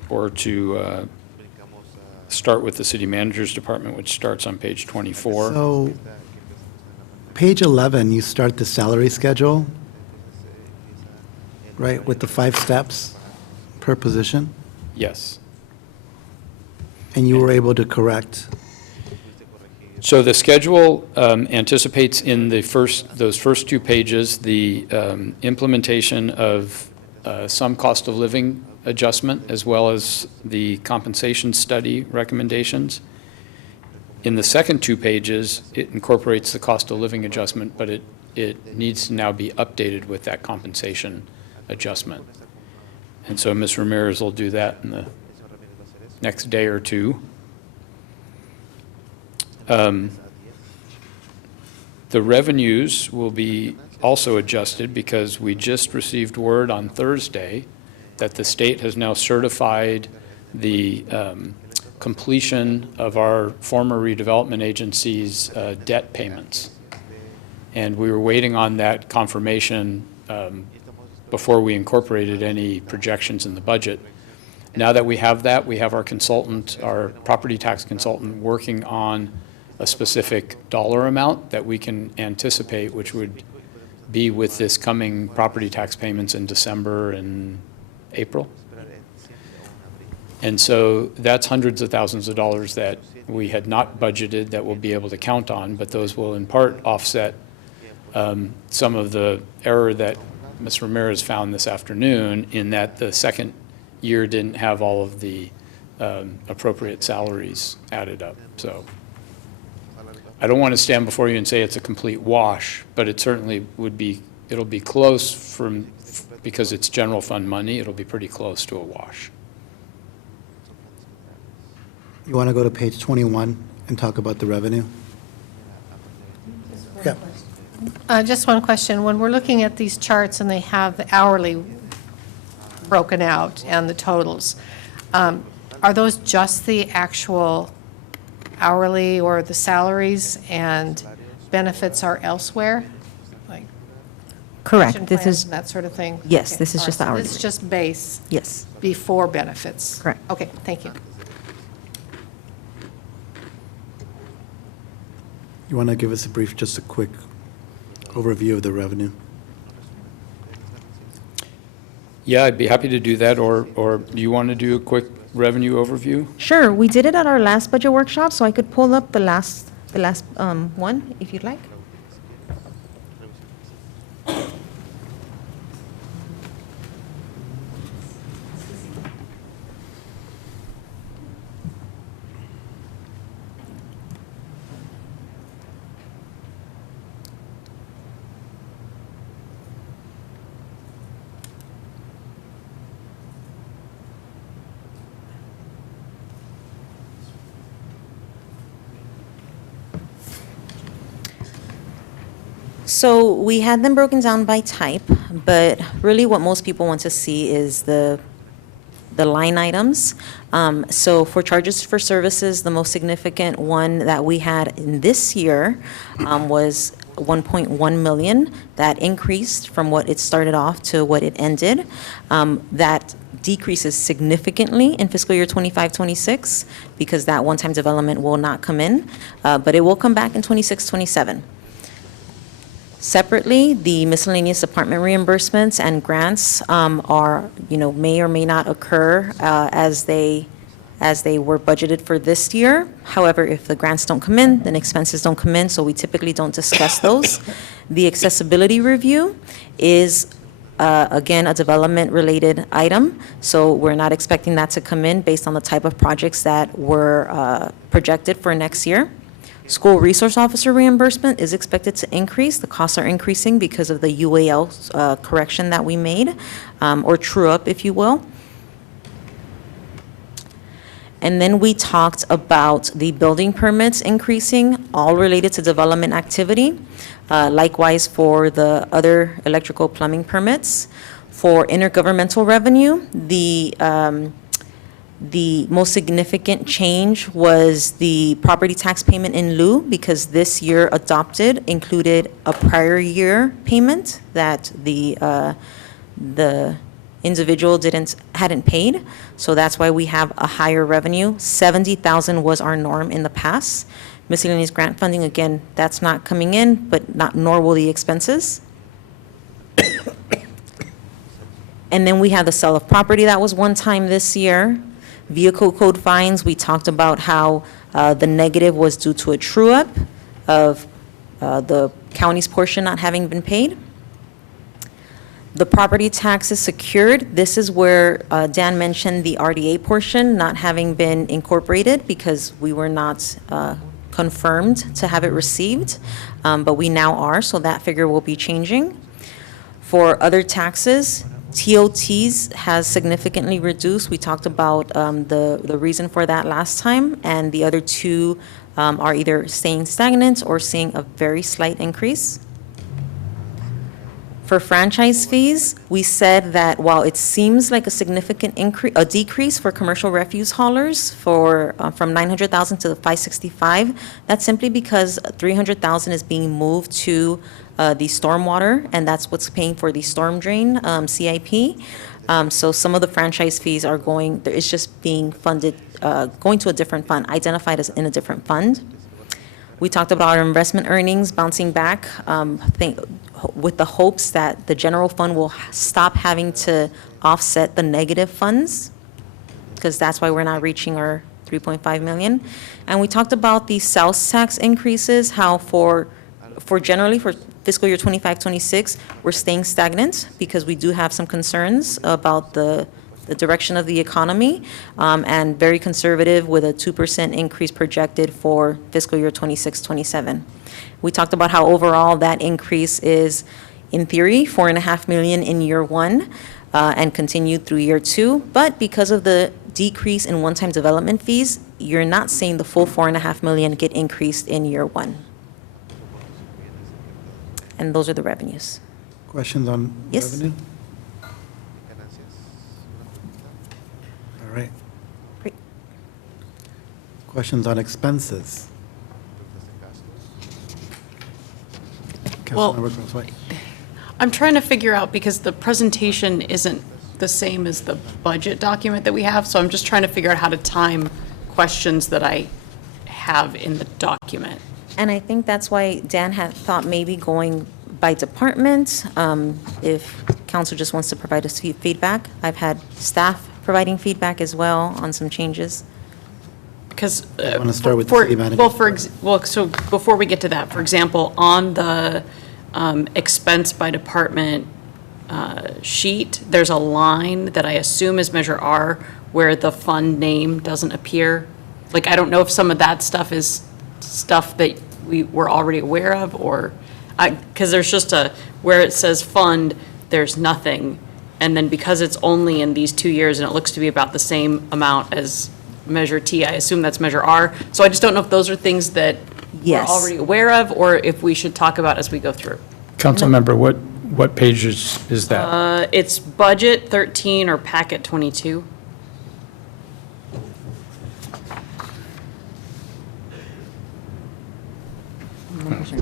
or to start with the city manager's department, which starts on page 24. So page 11, you start the salary schedule, right, with the 5 steps per position, Yes. and you were able to correct. So the schedule anticipates in those first 2 pages, the implementation of some cost of living adjustment, as well as the compensation study recommendations. In the second 2 pages, it incorporates the cost of living adjustment, but it needs to now be updated with that compensation adjustment. And so Ms. Ramirez will do that in the next day or 2. The revenues will be also adjusted because we just received word on Thursday that the state has now certified the completion of our former redevelopment agency's debt payments. And we were waiting on that confirmation before we incorporated any projections in the budget. Now that we have that, we have our consultant, our property tax consultant, working on a specific dollar amount that we can anticipate, which would be with this coming property tax payments in December and April. And so that's hundreds of thousands of dollars that we had not budgeted that we'll be able to count on, but those will in part offset some of the error that Ms. Ramirez found this afternoon, in that the second year didn't have all of the appropriate salaries added up. So I don't want to stand before you and say it's a complete wash, but it certainly would be, it'll be close because it's general fund money, it'll be pretty close to a wash. You want to go to page 21 and talk about the revenue? Yeah. Just one question. When we're looking at these charts and they have the hourly broken out and the totals, are those just the actual hourly or the salaries, and benefits are elsewhere? Like Correct. pension This plans is, and that sort of thing? Yes, Okay, this is all just right. the hourly This is rate. just base yes, before benefits? correct. Okay, thank you. You want to give us just a quick overview of the revenue? Yeah, I'd be happy to do that, or do you want to do a quick revenue overview? Sure, we did it at our last budget workshop, so I could pull up the last one, if you'd like. So we had them broken down by type, but really what most people want to see is the line items. So for charges for services, the most significant one that we had in this year was 1.1 million. That increased from what it started off to what it ended. That decreases significantly in fiscal year 25-26 because that one-time development will not come in, but it will come back in 26-27. Separately, the miscellaneous department reimbursements and grants are, may or may not occur as they were budgeted for this year. However, if the grants don't come in, then expenses don't come in, so we typically don't discuss those. The accessibility review is, again, a development-related item, so we're not expecting that to come in based on the type of projects that were projected for next year. School resource officer reimbursement is expected to increase. The costs are increasing because of the UAL correction that we made, or true up, if you will. And then we talked about the building permits increasing, all related to development activity. Likewise for the other electrical plumbing permits. For intergovernmental revenue, the most significant change was the property tax payment in lieu, because this year adopted included a prior year payment that the individual hadn't paid. So that's why we have a higher revenue. 70,000 was our norm in the past. Miscellaneous grant funding, again, that's not coming in, but nor will the expenses. And then we have the sale of property that was one time this year. Vehicle code fines, we talked about how the negative was due to a true-up of the county's portion not having been paid. The property taxes secured, this is where Dan mentioned the RDA portion not having been incorporated because we were not confirmed to have it received, but we now are, so that figure will be changing. For other taxes, TOTs has significantly reduced. We talked about the reason for that last time, and the other two are either staying stagnant or seeing a very slight increase. For franchise fees, we said that while it seems like a significant decrease for commercial refuse haulers from 900,000 to the 565, that's simply because 300,000 is being moved to the stormwater, and that's what's paying for the storm drain CIP. So some of the franchise fees it's just being funded, going to a different fund, identified as in a different fund. We talked about our investment earnings bouncing back, with the hopes that the general fund will stop having to offset the negative funds, because that's why we're not reaching our 3.5 million. And we talked about the sales tax increases, how for generally for fiscal year 25-26, we're staying stagnant because we do have some concerns about the direction of the economy, and very conservative with a 2% increase projected for fiscal year 26-27. We talked about how overall that increase is, in theory, 4.5 million in year one, and continued through year two. But because of the decrease in one-time development fees, you're not seeing the full 4.5 million get increased in year one. And those are the revenues. Questions on Yes. revenue? All right. Great. Questions on expenses? Well- Councilmember Cruz-White. I'm trying to figure out, because the presentation isn't the same as the budget document that we have, so I'm just trying to figure out how to time questions that I have in the document. And I think that's why Dan had thought maybe going by department, if council just wants to provide us feedback. I've had staff providing feedback as well on some changes. Because. Want to start with the city manager? So before we get to that, for example, on the expense by department sheet, there's a line that I assume is Measure R where the fund name doesn't appear. Like, I don't know if some of that stuff is stuff that we were already aware of, or, because there's just where it says fund, there's nothing. And then because it's only in these 2 years and it looks to be about the same amount as Measure T, I assume that's Measure R. So I just don't know if those are things that Yes. we're already aware of, or if we should talk about as we go through. Councilmember, what page is that? It's budget 13 or packet 22.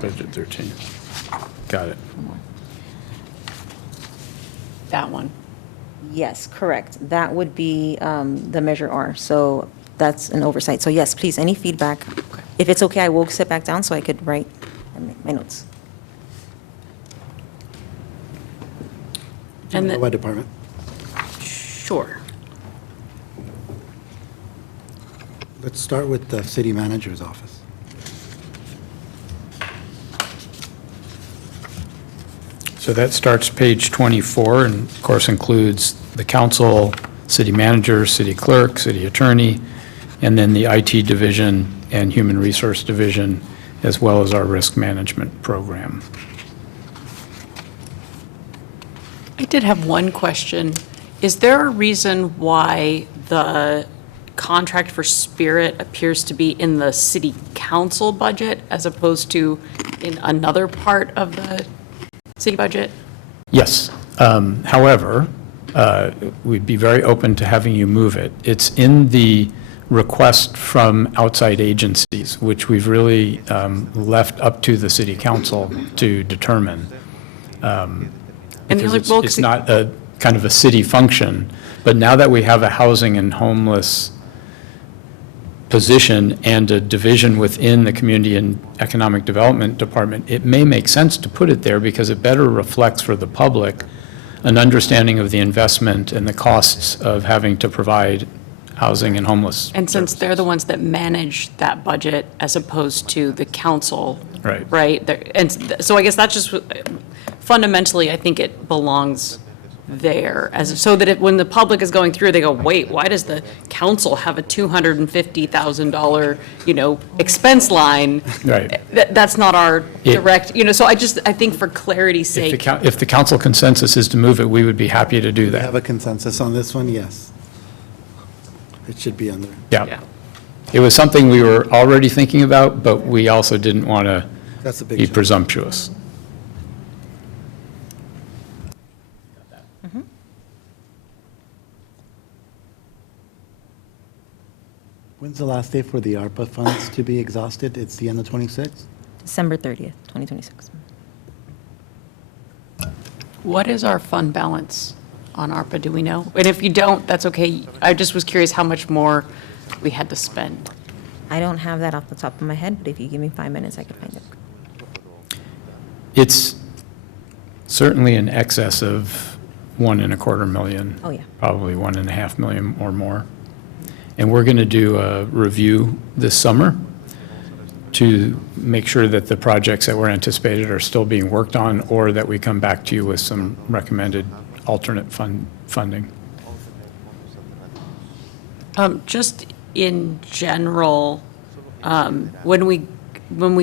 Budget 13. Got it. That one. Yes, correct. That would be the Measure R. So that's an oversight. So yes, please, any feedback. If it's okay, I will sit back down so I could write my notes. And By department. Sure. Let's start with the city manager's office. So that starts page 24, and of course includes the council, city manager, city clerk, city attorney, and then the IT division and human resource division. as well as our risk management program. I did have one question. Is there a reason why the contract for Spirit appears to be in the city council budget as opposed to in another part of the city budget? Yes. However, we'd be very open to having you move it. It's in the request from outside agencies, which we've really left up to the city council to determine. And the other Because bulk it's not a kind of a city function, but now that we have a housing and homeless position and a division within the Community and Economic Development Department, it may make sense to put it there because it better reflects for the public an understanding of the investment and the costs of having to provide housing and homeless. And since they're the ones that manage that budget as opposed to the council. Right. Right? So I guess that's just, fundamentally, I think it belongs there, so that when the public is going through, they go, wait, why does the council have a $250,000, expense line? Right. That's not our Yeah. direct, so I think for clarity's If the sake. if the council consensus is to move it, we would be happy to do We have that. a consensus on this one, yes. It should be on there. Yeah. It was something we were already thinking about, but we also didn't want to That's a big be jump. presumptuous. When's the last day for the ARPA funds to be exhausted? It's the end of '26? December 30th, 2026. What is our fund balance on ARPA, do we know? And if you don't, that's okay. I just was curious how much more we had to spend. I don't have that off the top of my head, but if you give me 5 minutes, I can find it. It's certainly in excess of $1.25 million. Oh, yeah. Probably $1.5 million or more. And we're going to do a review this summer to make sure that the projects that were anticipated are still being worked on, or that we come back to you with some recommended alternate funding. Just in general, when we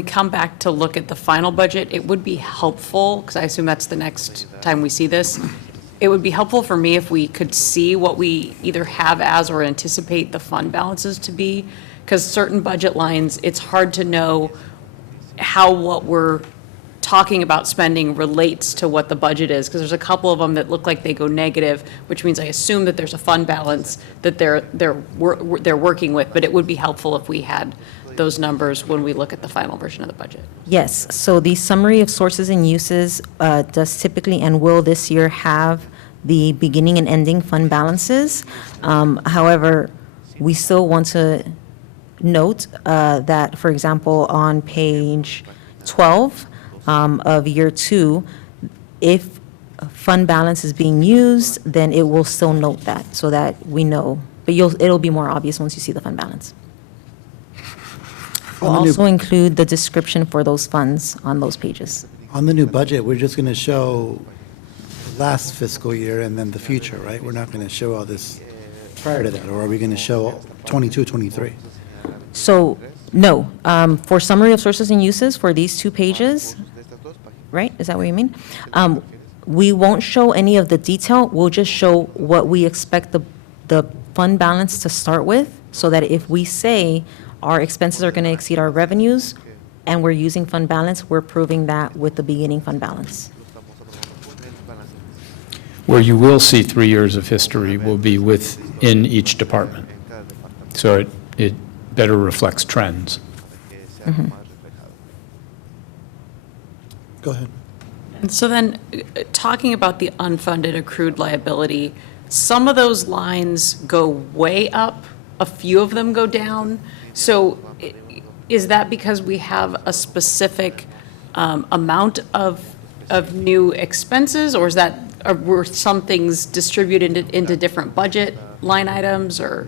come back to look at the final budget, it would be helpful, because I assume that's the next time we see this, it would be helpful for me if we could see what we either have as or anticipate the fund balances to be, because certain budget lines, it's hard to know how what we're talking about spending relates to what the budget is, because there's a couple of them that look like they go negative, which means I assume that there's a fund balance that they're working with, but it would be helpful if we had those numbers when we look at the final version of the budget. Yes, so the summary of sources and uses does typically and will this year have the beginning and ending fund balances. However, we still want to note that, for example, on page 12 of year 2, if fund balance is being used, then it will still note that, so that we know. But it'll be more obvious once you see the fund balance. We'll On the new- also include the description for those funds on those pages. On the new budget, we're just going to show last fiscal year and then the future, right? We're not going to show all this prior to that, or are we going to show 22, 23? So, no, for summary of sources and uses for these 2 pages, right? Is that what you mean? We won't show any of the detail. We'll just show what we expect the fund balance to start with, so that if we say our expenses are going to exceed our revenues and we're using fund balance, we're proving that with the beginning fund balance. Where you will see 3 years of history will be within each department. So it better reflects trends. Go ahead. And so then, talking about the unfunded accrued liability, some of those lines go way up, a few of them go down. So is that because we have a specific amount of new expenses, or were some things distributed into different budget line items, or?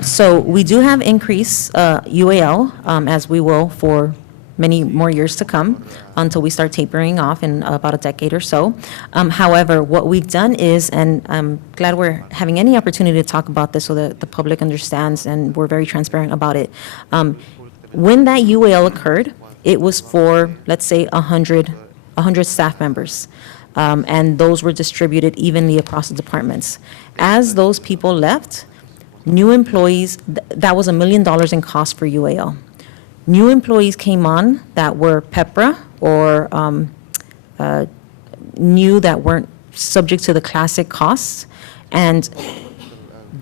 So we do have increase UAL, as we will for many more years to come, until we start tapering off in about a decade or so. However, what we've done is, and I'm glad we're having any opportunity to talk about this so that the public understands, and we're very transparent about it. When that UAL occurred, it was for, let's say, 100 staff members. And those were distributed evenly across the departments. As those people left, new employees, that was $1 million in cost for UAL. New employees came on that were PEPRA or new that weren't subject to the classic costs. And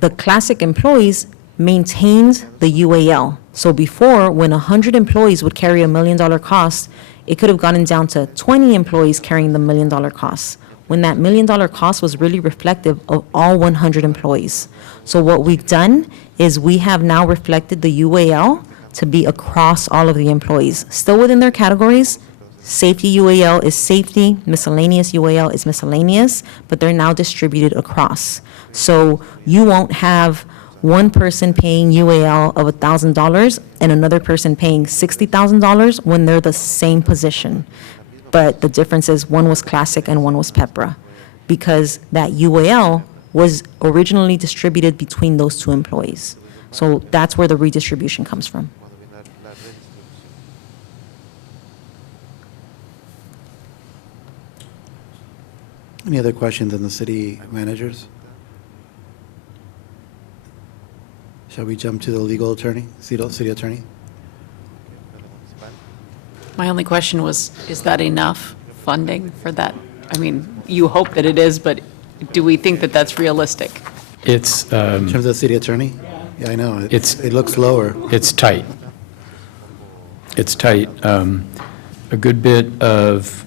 the classic employees maintained the UAL. So before, when 100 employees would carry $1 million cost, it could have gotten down to 20 employees carrying the $1 million costs, when that $1 million cost was really reflective of all 100 employees. So what we've done is we have now reflected the UAL to be across all of the employees, still within their categories. Safety UAL is safety, miscellaneous UAL is miscellaneous, but they're now distributed across. So you won't have one person paying UAL of $1,000 and another person paying $60,000 when they're the same position. But the difference is one was classic and one was PEPRA, because that UAL was originally distributed between those two employees. So that's where the redistribution comes from. Any other questions on the city managers? Shall we jump to the legal attorney, city attorney? My only question was, is that enough funding for that? I mean, you hope that it is, but do we think that that's realistic? It's, In terms of the city attorney? Yeah, I know. It looks lower. it's tight. It's tight. A good bit of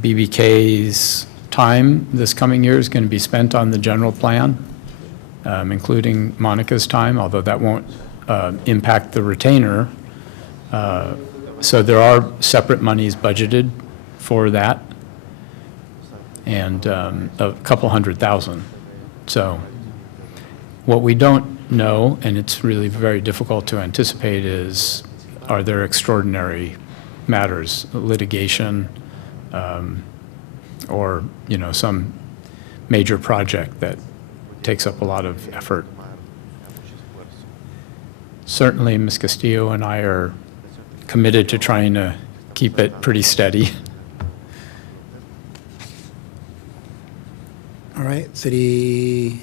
BBK's time this coming year is going to be spent on the general plan, including Monica's time, although that won't impact the retainer. So there are separate monies budgeted for that, and a couple $100,000. So what we don't know, and it's really very difficult to anticipate, is are there extraordinary matters, litigation, or, some major project that takes up a lot of effort. Certainly, Ms. Castillo and I are committed to trying to keep it pretty steady. All right, city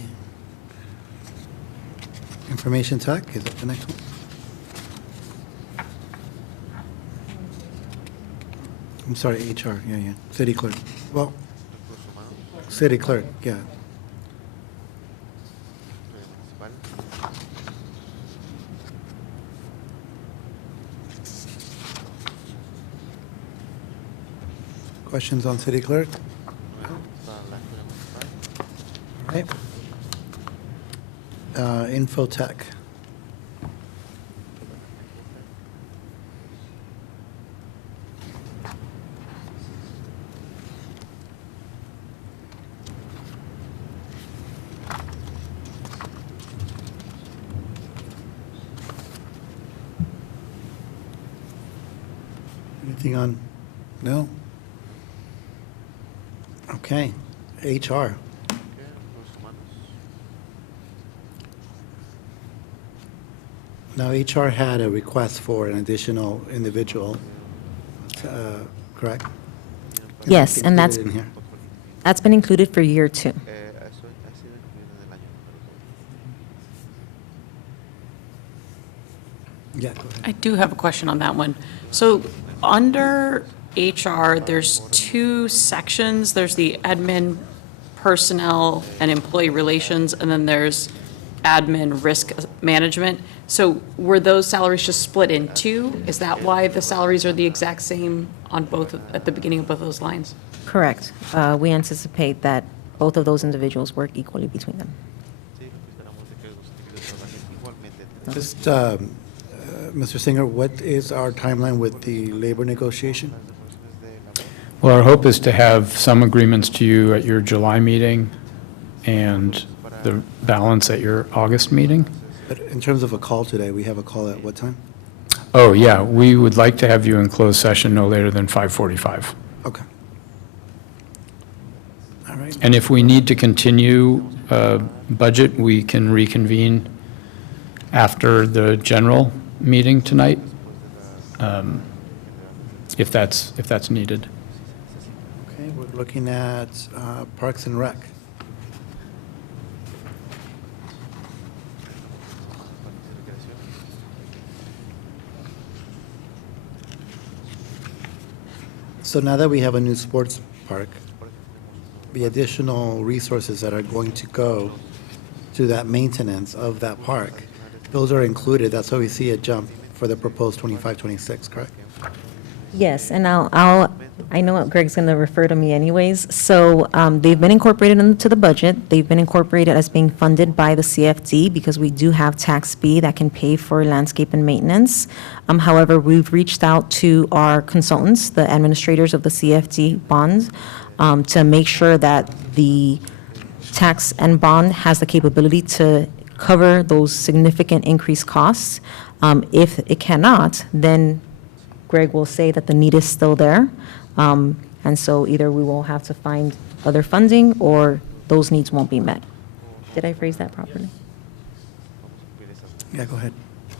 information tech, is that the next one? I'm sorry, HR, yeah. City clerk. Well, city clerk, yeah. Questions on city clerk? All right. Infotech. Anything on, no? Okay, HR. Now, HR had a request for an additional individual, correct? Yes, and that's Included in here. That's been included for year 2. Yeah, go ahead. I do have a question on that one. So under HR, there's 2 sections. There's the admin, personnel, and employee relations, and then there's admin risk management. So were those salaries just split in 2? Is that why the salaries are the exact same on both, at the beginning of both those lines? Correct. We anticipate that both of those individuals work equally between them. Just, Mr. Singer, what is our timeline with the labor negotiation? Well, our hope is to have some agreements to you at your July meeting and the balance at your August meeting. But in terms of a call today, we have a call at what time? Oh, yeah, we would like to have you in closed session no later than 5:45. Okay. All right. And if we need to continue budget, we can reconvene after the general meeting tonight. if that's needed. Okay, we're looking at Parks and Rec. So now that we have a new sports park, the additional resources that are going to go to that maintenance of that park, those are included. That's why we see a jump for the proposed 25-26, correct? Yes, and I know Greg's going to refer to me anyways. So they've been incorporated into the budget. They've been incorporated as being funded by the CFD because we do have tax B that can pay for landscape and maintenance. However, we've reached out to our consultants, the administrators of the CFD bonds, to make sure that the tax and bond has the capability to cover those significant increased costs. If it cannot, then Greg will say that the need is still there. And so either we will have to find other funding or those needs won't be met. Did I phrase that properly? Yeah, go ahead.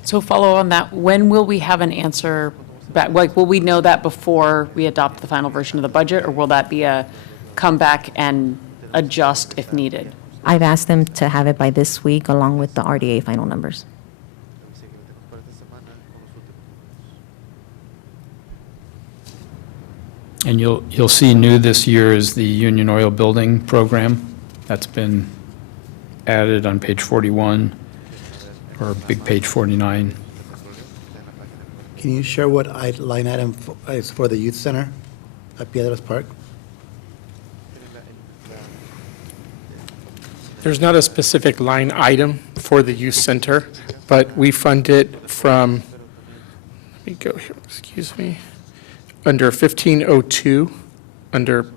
So follow on that, when will we have an answer back? Like, will we know that before we adopt the final version of the budget, or will that be a come back and adjust if needed? I've asked them to have it by this week along with the RDA final numbers. And you'll see new this year is the Union Oil Building Program. That's been added on page 41, or big page 49. Can you share what line item is for the youth center at Piedras Park? There's not a specific line item for the youth center, but we fund it from, let me go here, excuse me, under 1502, under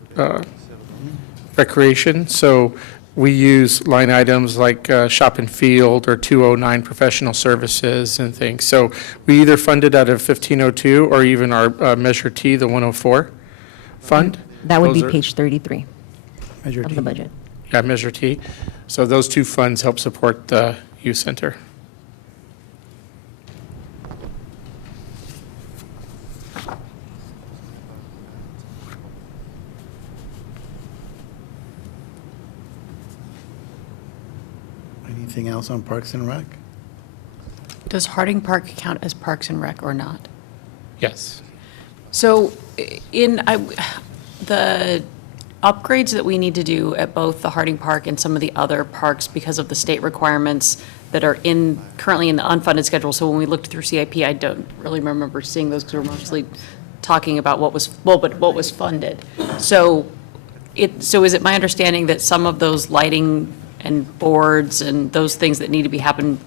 recreation. So we use line items like shop and field or 209 professional services and things. So we either fund it out of 1502 or even our Measure T, the 104 fund. That would be Those are- page 33 Measure of T. the budget. Yeah, Measure T. So those two funds help support the youth center. Anything else on Parks and Rec? Does Harding Park count as Parks and Rec or not? Yes. So the upgrades that we need to do at both the Harding Park and some of the other parks because of the state requirements that are currently in the unfunded schedule. So when we looked through CIP, I don't really remember seeing those because we're mostly talking about what was funded. So is it my understanding that some of those lighting and boards and those things that need to be happening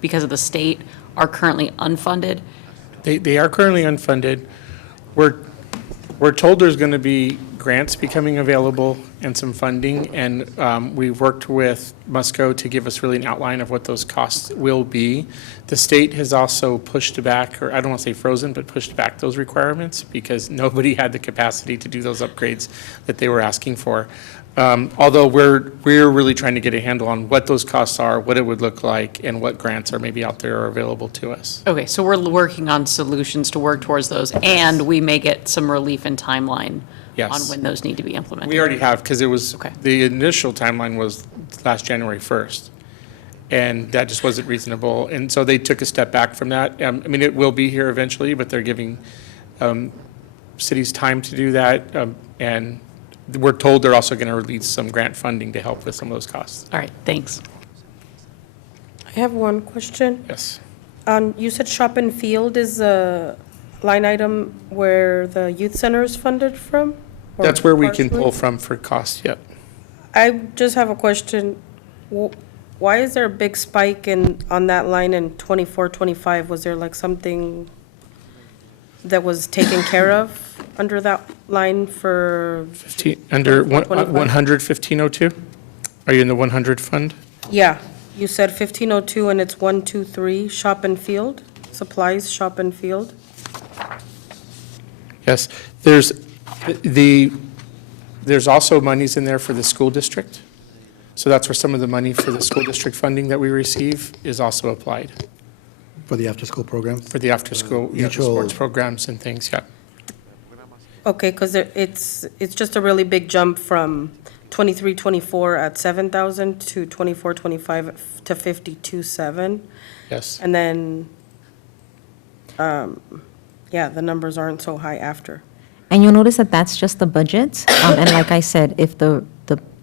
because of the state are currently unfunded? They are currently unfunded. We're told there's going to be grants becoming available and some funding, and we've worked with Musco to give us really an outline of what those costs will be. The state has also pushed back, or I don't want to say frozen, but pushed back those requirements because nobody had the capacity to do those upgrades that they were asking for. Although we're really trying to get a handle on what those costs are, what it would look like, and what grants are maybe out there or available to us. Okay, so we're working on solutions to work towards those, and we may get some relief in timeline Yes. on when those need to be implemented. We already have, because it was, Okay. the initial timeline was last January 1st, and that just wasn't reasonable, and so they took a step back from that. I mean, it will be here eventually, but they're giving cities time to do that, and we're told they're also going to release some grant funding to help with some of those costs. All right, thanks. I have one question. Yes. You said shop and field is a line item where the youth center is funded from? Or That's where we can partially? pull from for costs, yep. I just have a question. Why is there a big spike on that line in 24, 25? Was there like something that was taken care of under that line for? Under 25? 100, 1502? Are you in the 100 fund? Yeah, you said 1502 and it's 123, shop and field, supplies, shop and field. Yes, there's also monies in there for the school district. So that's where some of the money for the school district funding that we receive is also applied For the after-school program? for the after-school, Mutual- sports programs and things, yeah. Okay, because it's just a really big jump from 23-24 at 7,000 to 24-25 to 52.7. Yes. And then, yeah, the numbers aren't so high after. And you'll notice that that's just the budget. And like I said, if the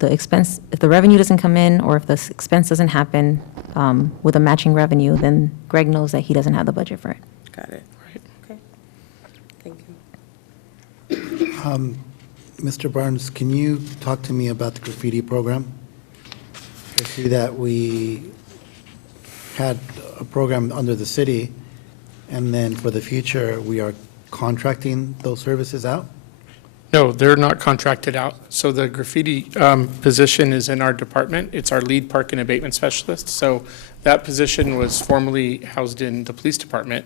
expense, if the revenue doesn't come in, or if the expense doesn't happen with a matching revenue, then Greg knows that he doesn't have the budget for it. Got it. Right. Okay. Thank you. Mr. Barnes, can you talk to me about the graffiti program? I see that we had a program under the city, and then for the future, we are contracting those services out? No, they're not contracted out. So the graffiti position is in our department. It's our lead park and abatement specialist. So that position was formerly housed in the police department.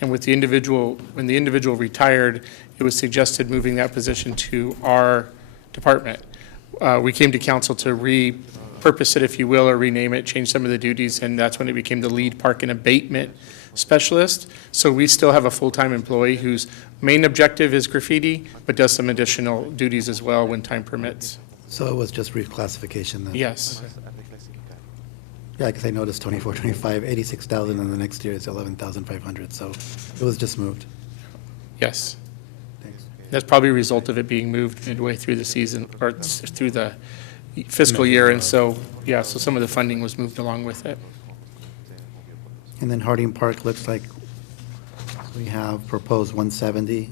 And with the individual, when the individual retired, it was suggested moving that position to our department. We came to council to repurpose it, if you will, or rename it, change some of the duties, and that's when it became the lead park and abatement specialist. So we still have a full-time employee whose main objective is graffiti, but does some additional duties as well when time permits. So it was just reclassification then? Yes. Yeah, because I noticed 24, 25, 86,000, and the next year is 11,500, so it was just moved. Yes. Thanks. That's probably a result of it being moved midway through the season, or through the fiscal year, and so, yeah, so some of the funding was moved along with it. And then Harding Park looks like we have proposed 170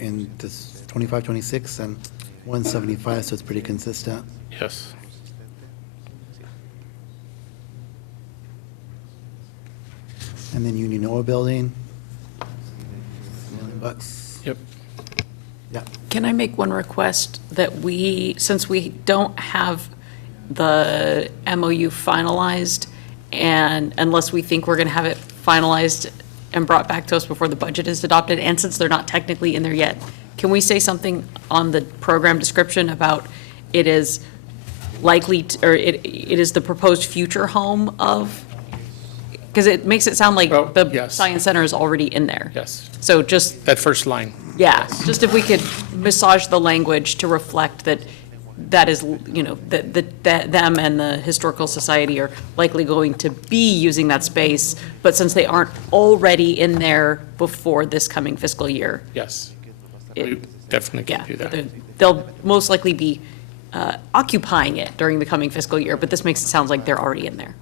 in this 25, 26, and 175, so it's pretty consistent. Yes. And then Union Oil Building, $1 million. Yep. Yeah. Can I make one request that we, since we don't have the MOU finalized, and unless we think we're going to have it finalized and brought back to us before the budget is adopted, and since they're not technically in there yet, can we say something on the program description about it is likely, or it is the proposed future home of? Because it makes it sound like Oh, the yes. Science Center is already in there. Yes. So just, That first line. yeah, just if we could massage the language to reflect that that is, you know, that them and the Historical Society are likely going to be using that space, but since they aren't already in there before this coming fiscal year, Yes. It- We definitely yeah, can do that. they'll most likely be occupying it during the coming fiscal year, but this makes it sound like they're already in there.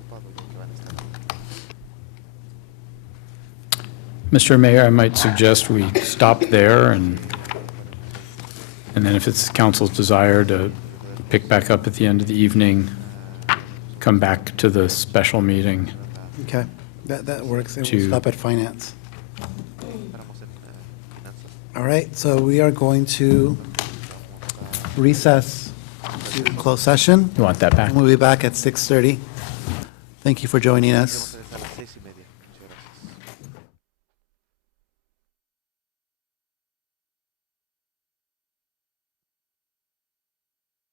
Mr. Mayor, I might suggest we stop there, and then if it's council's desire to pick back up at the end of the evening, come back to the special meeting. Okay, that works. We'll To- stop at finance. All right, so we are going to recess to closed session. You want that back? And we'll be back at 6:30. Thank you for joining us.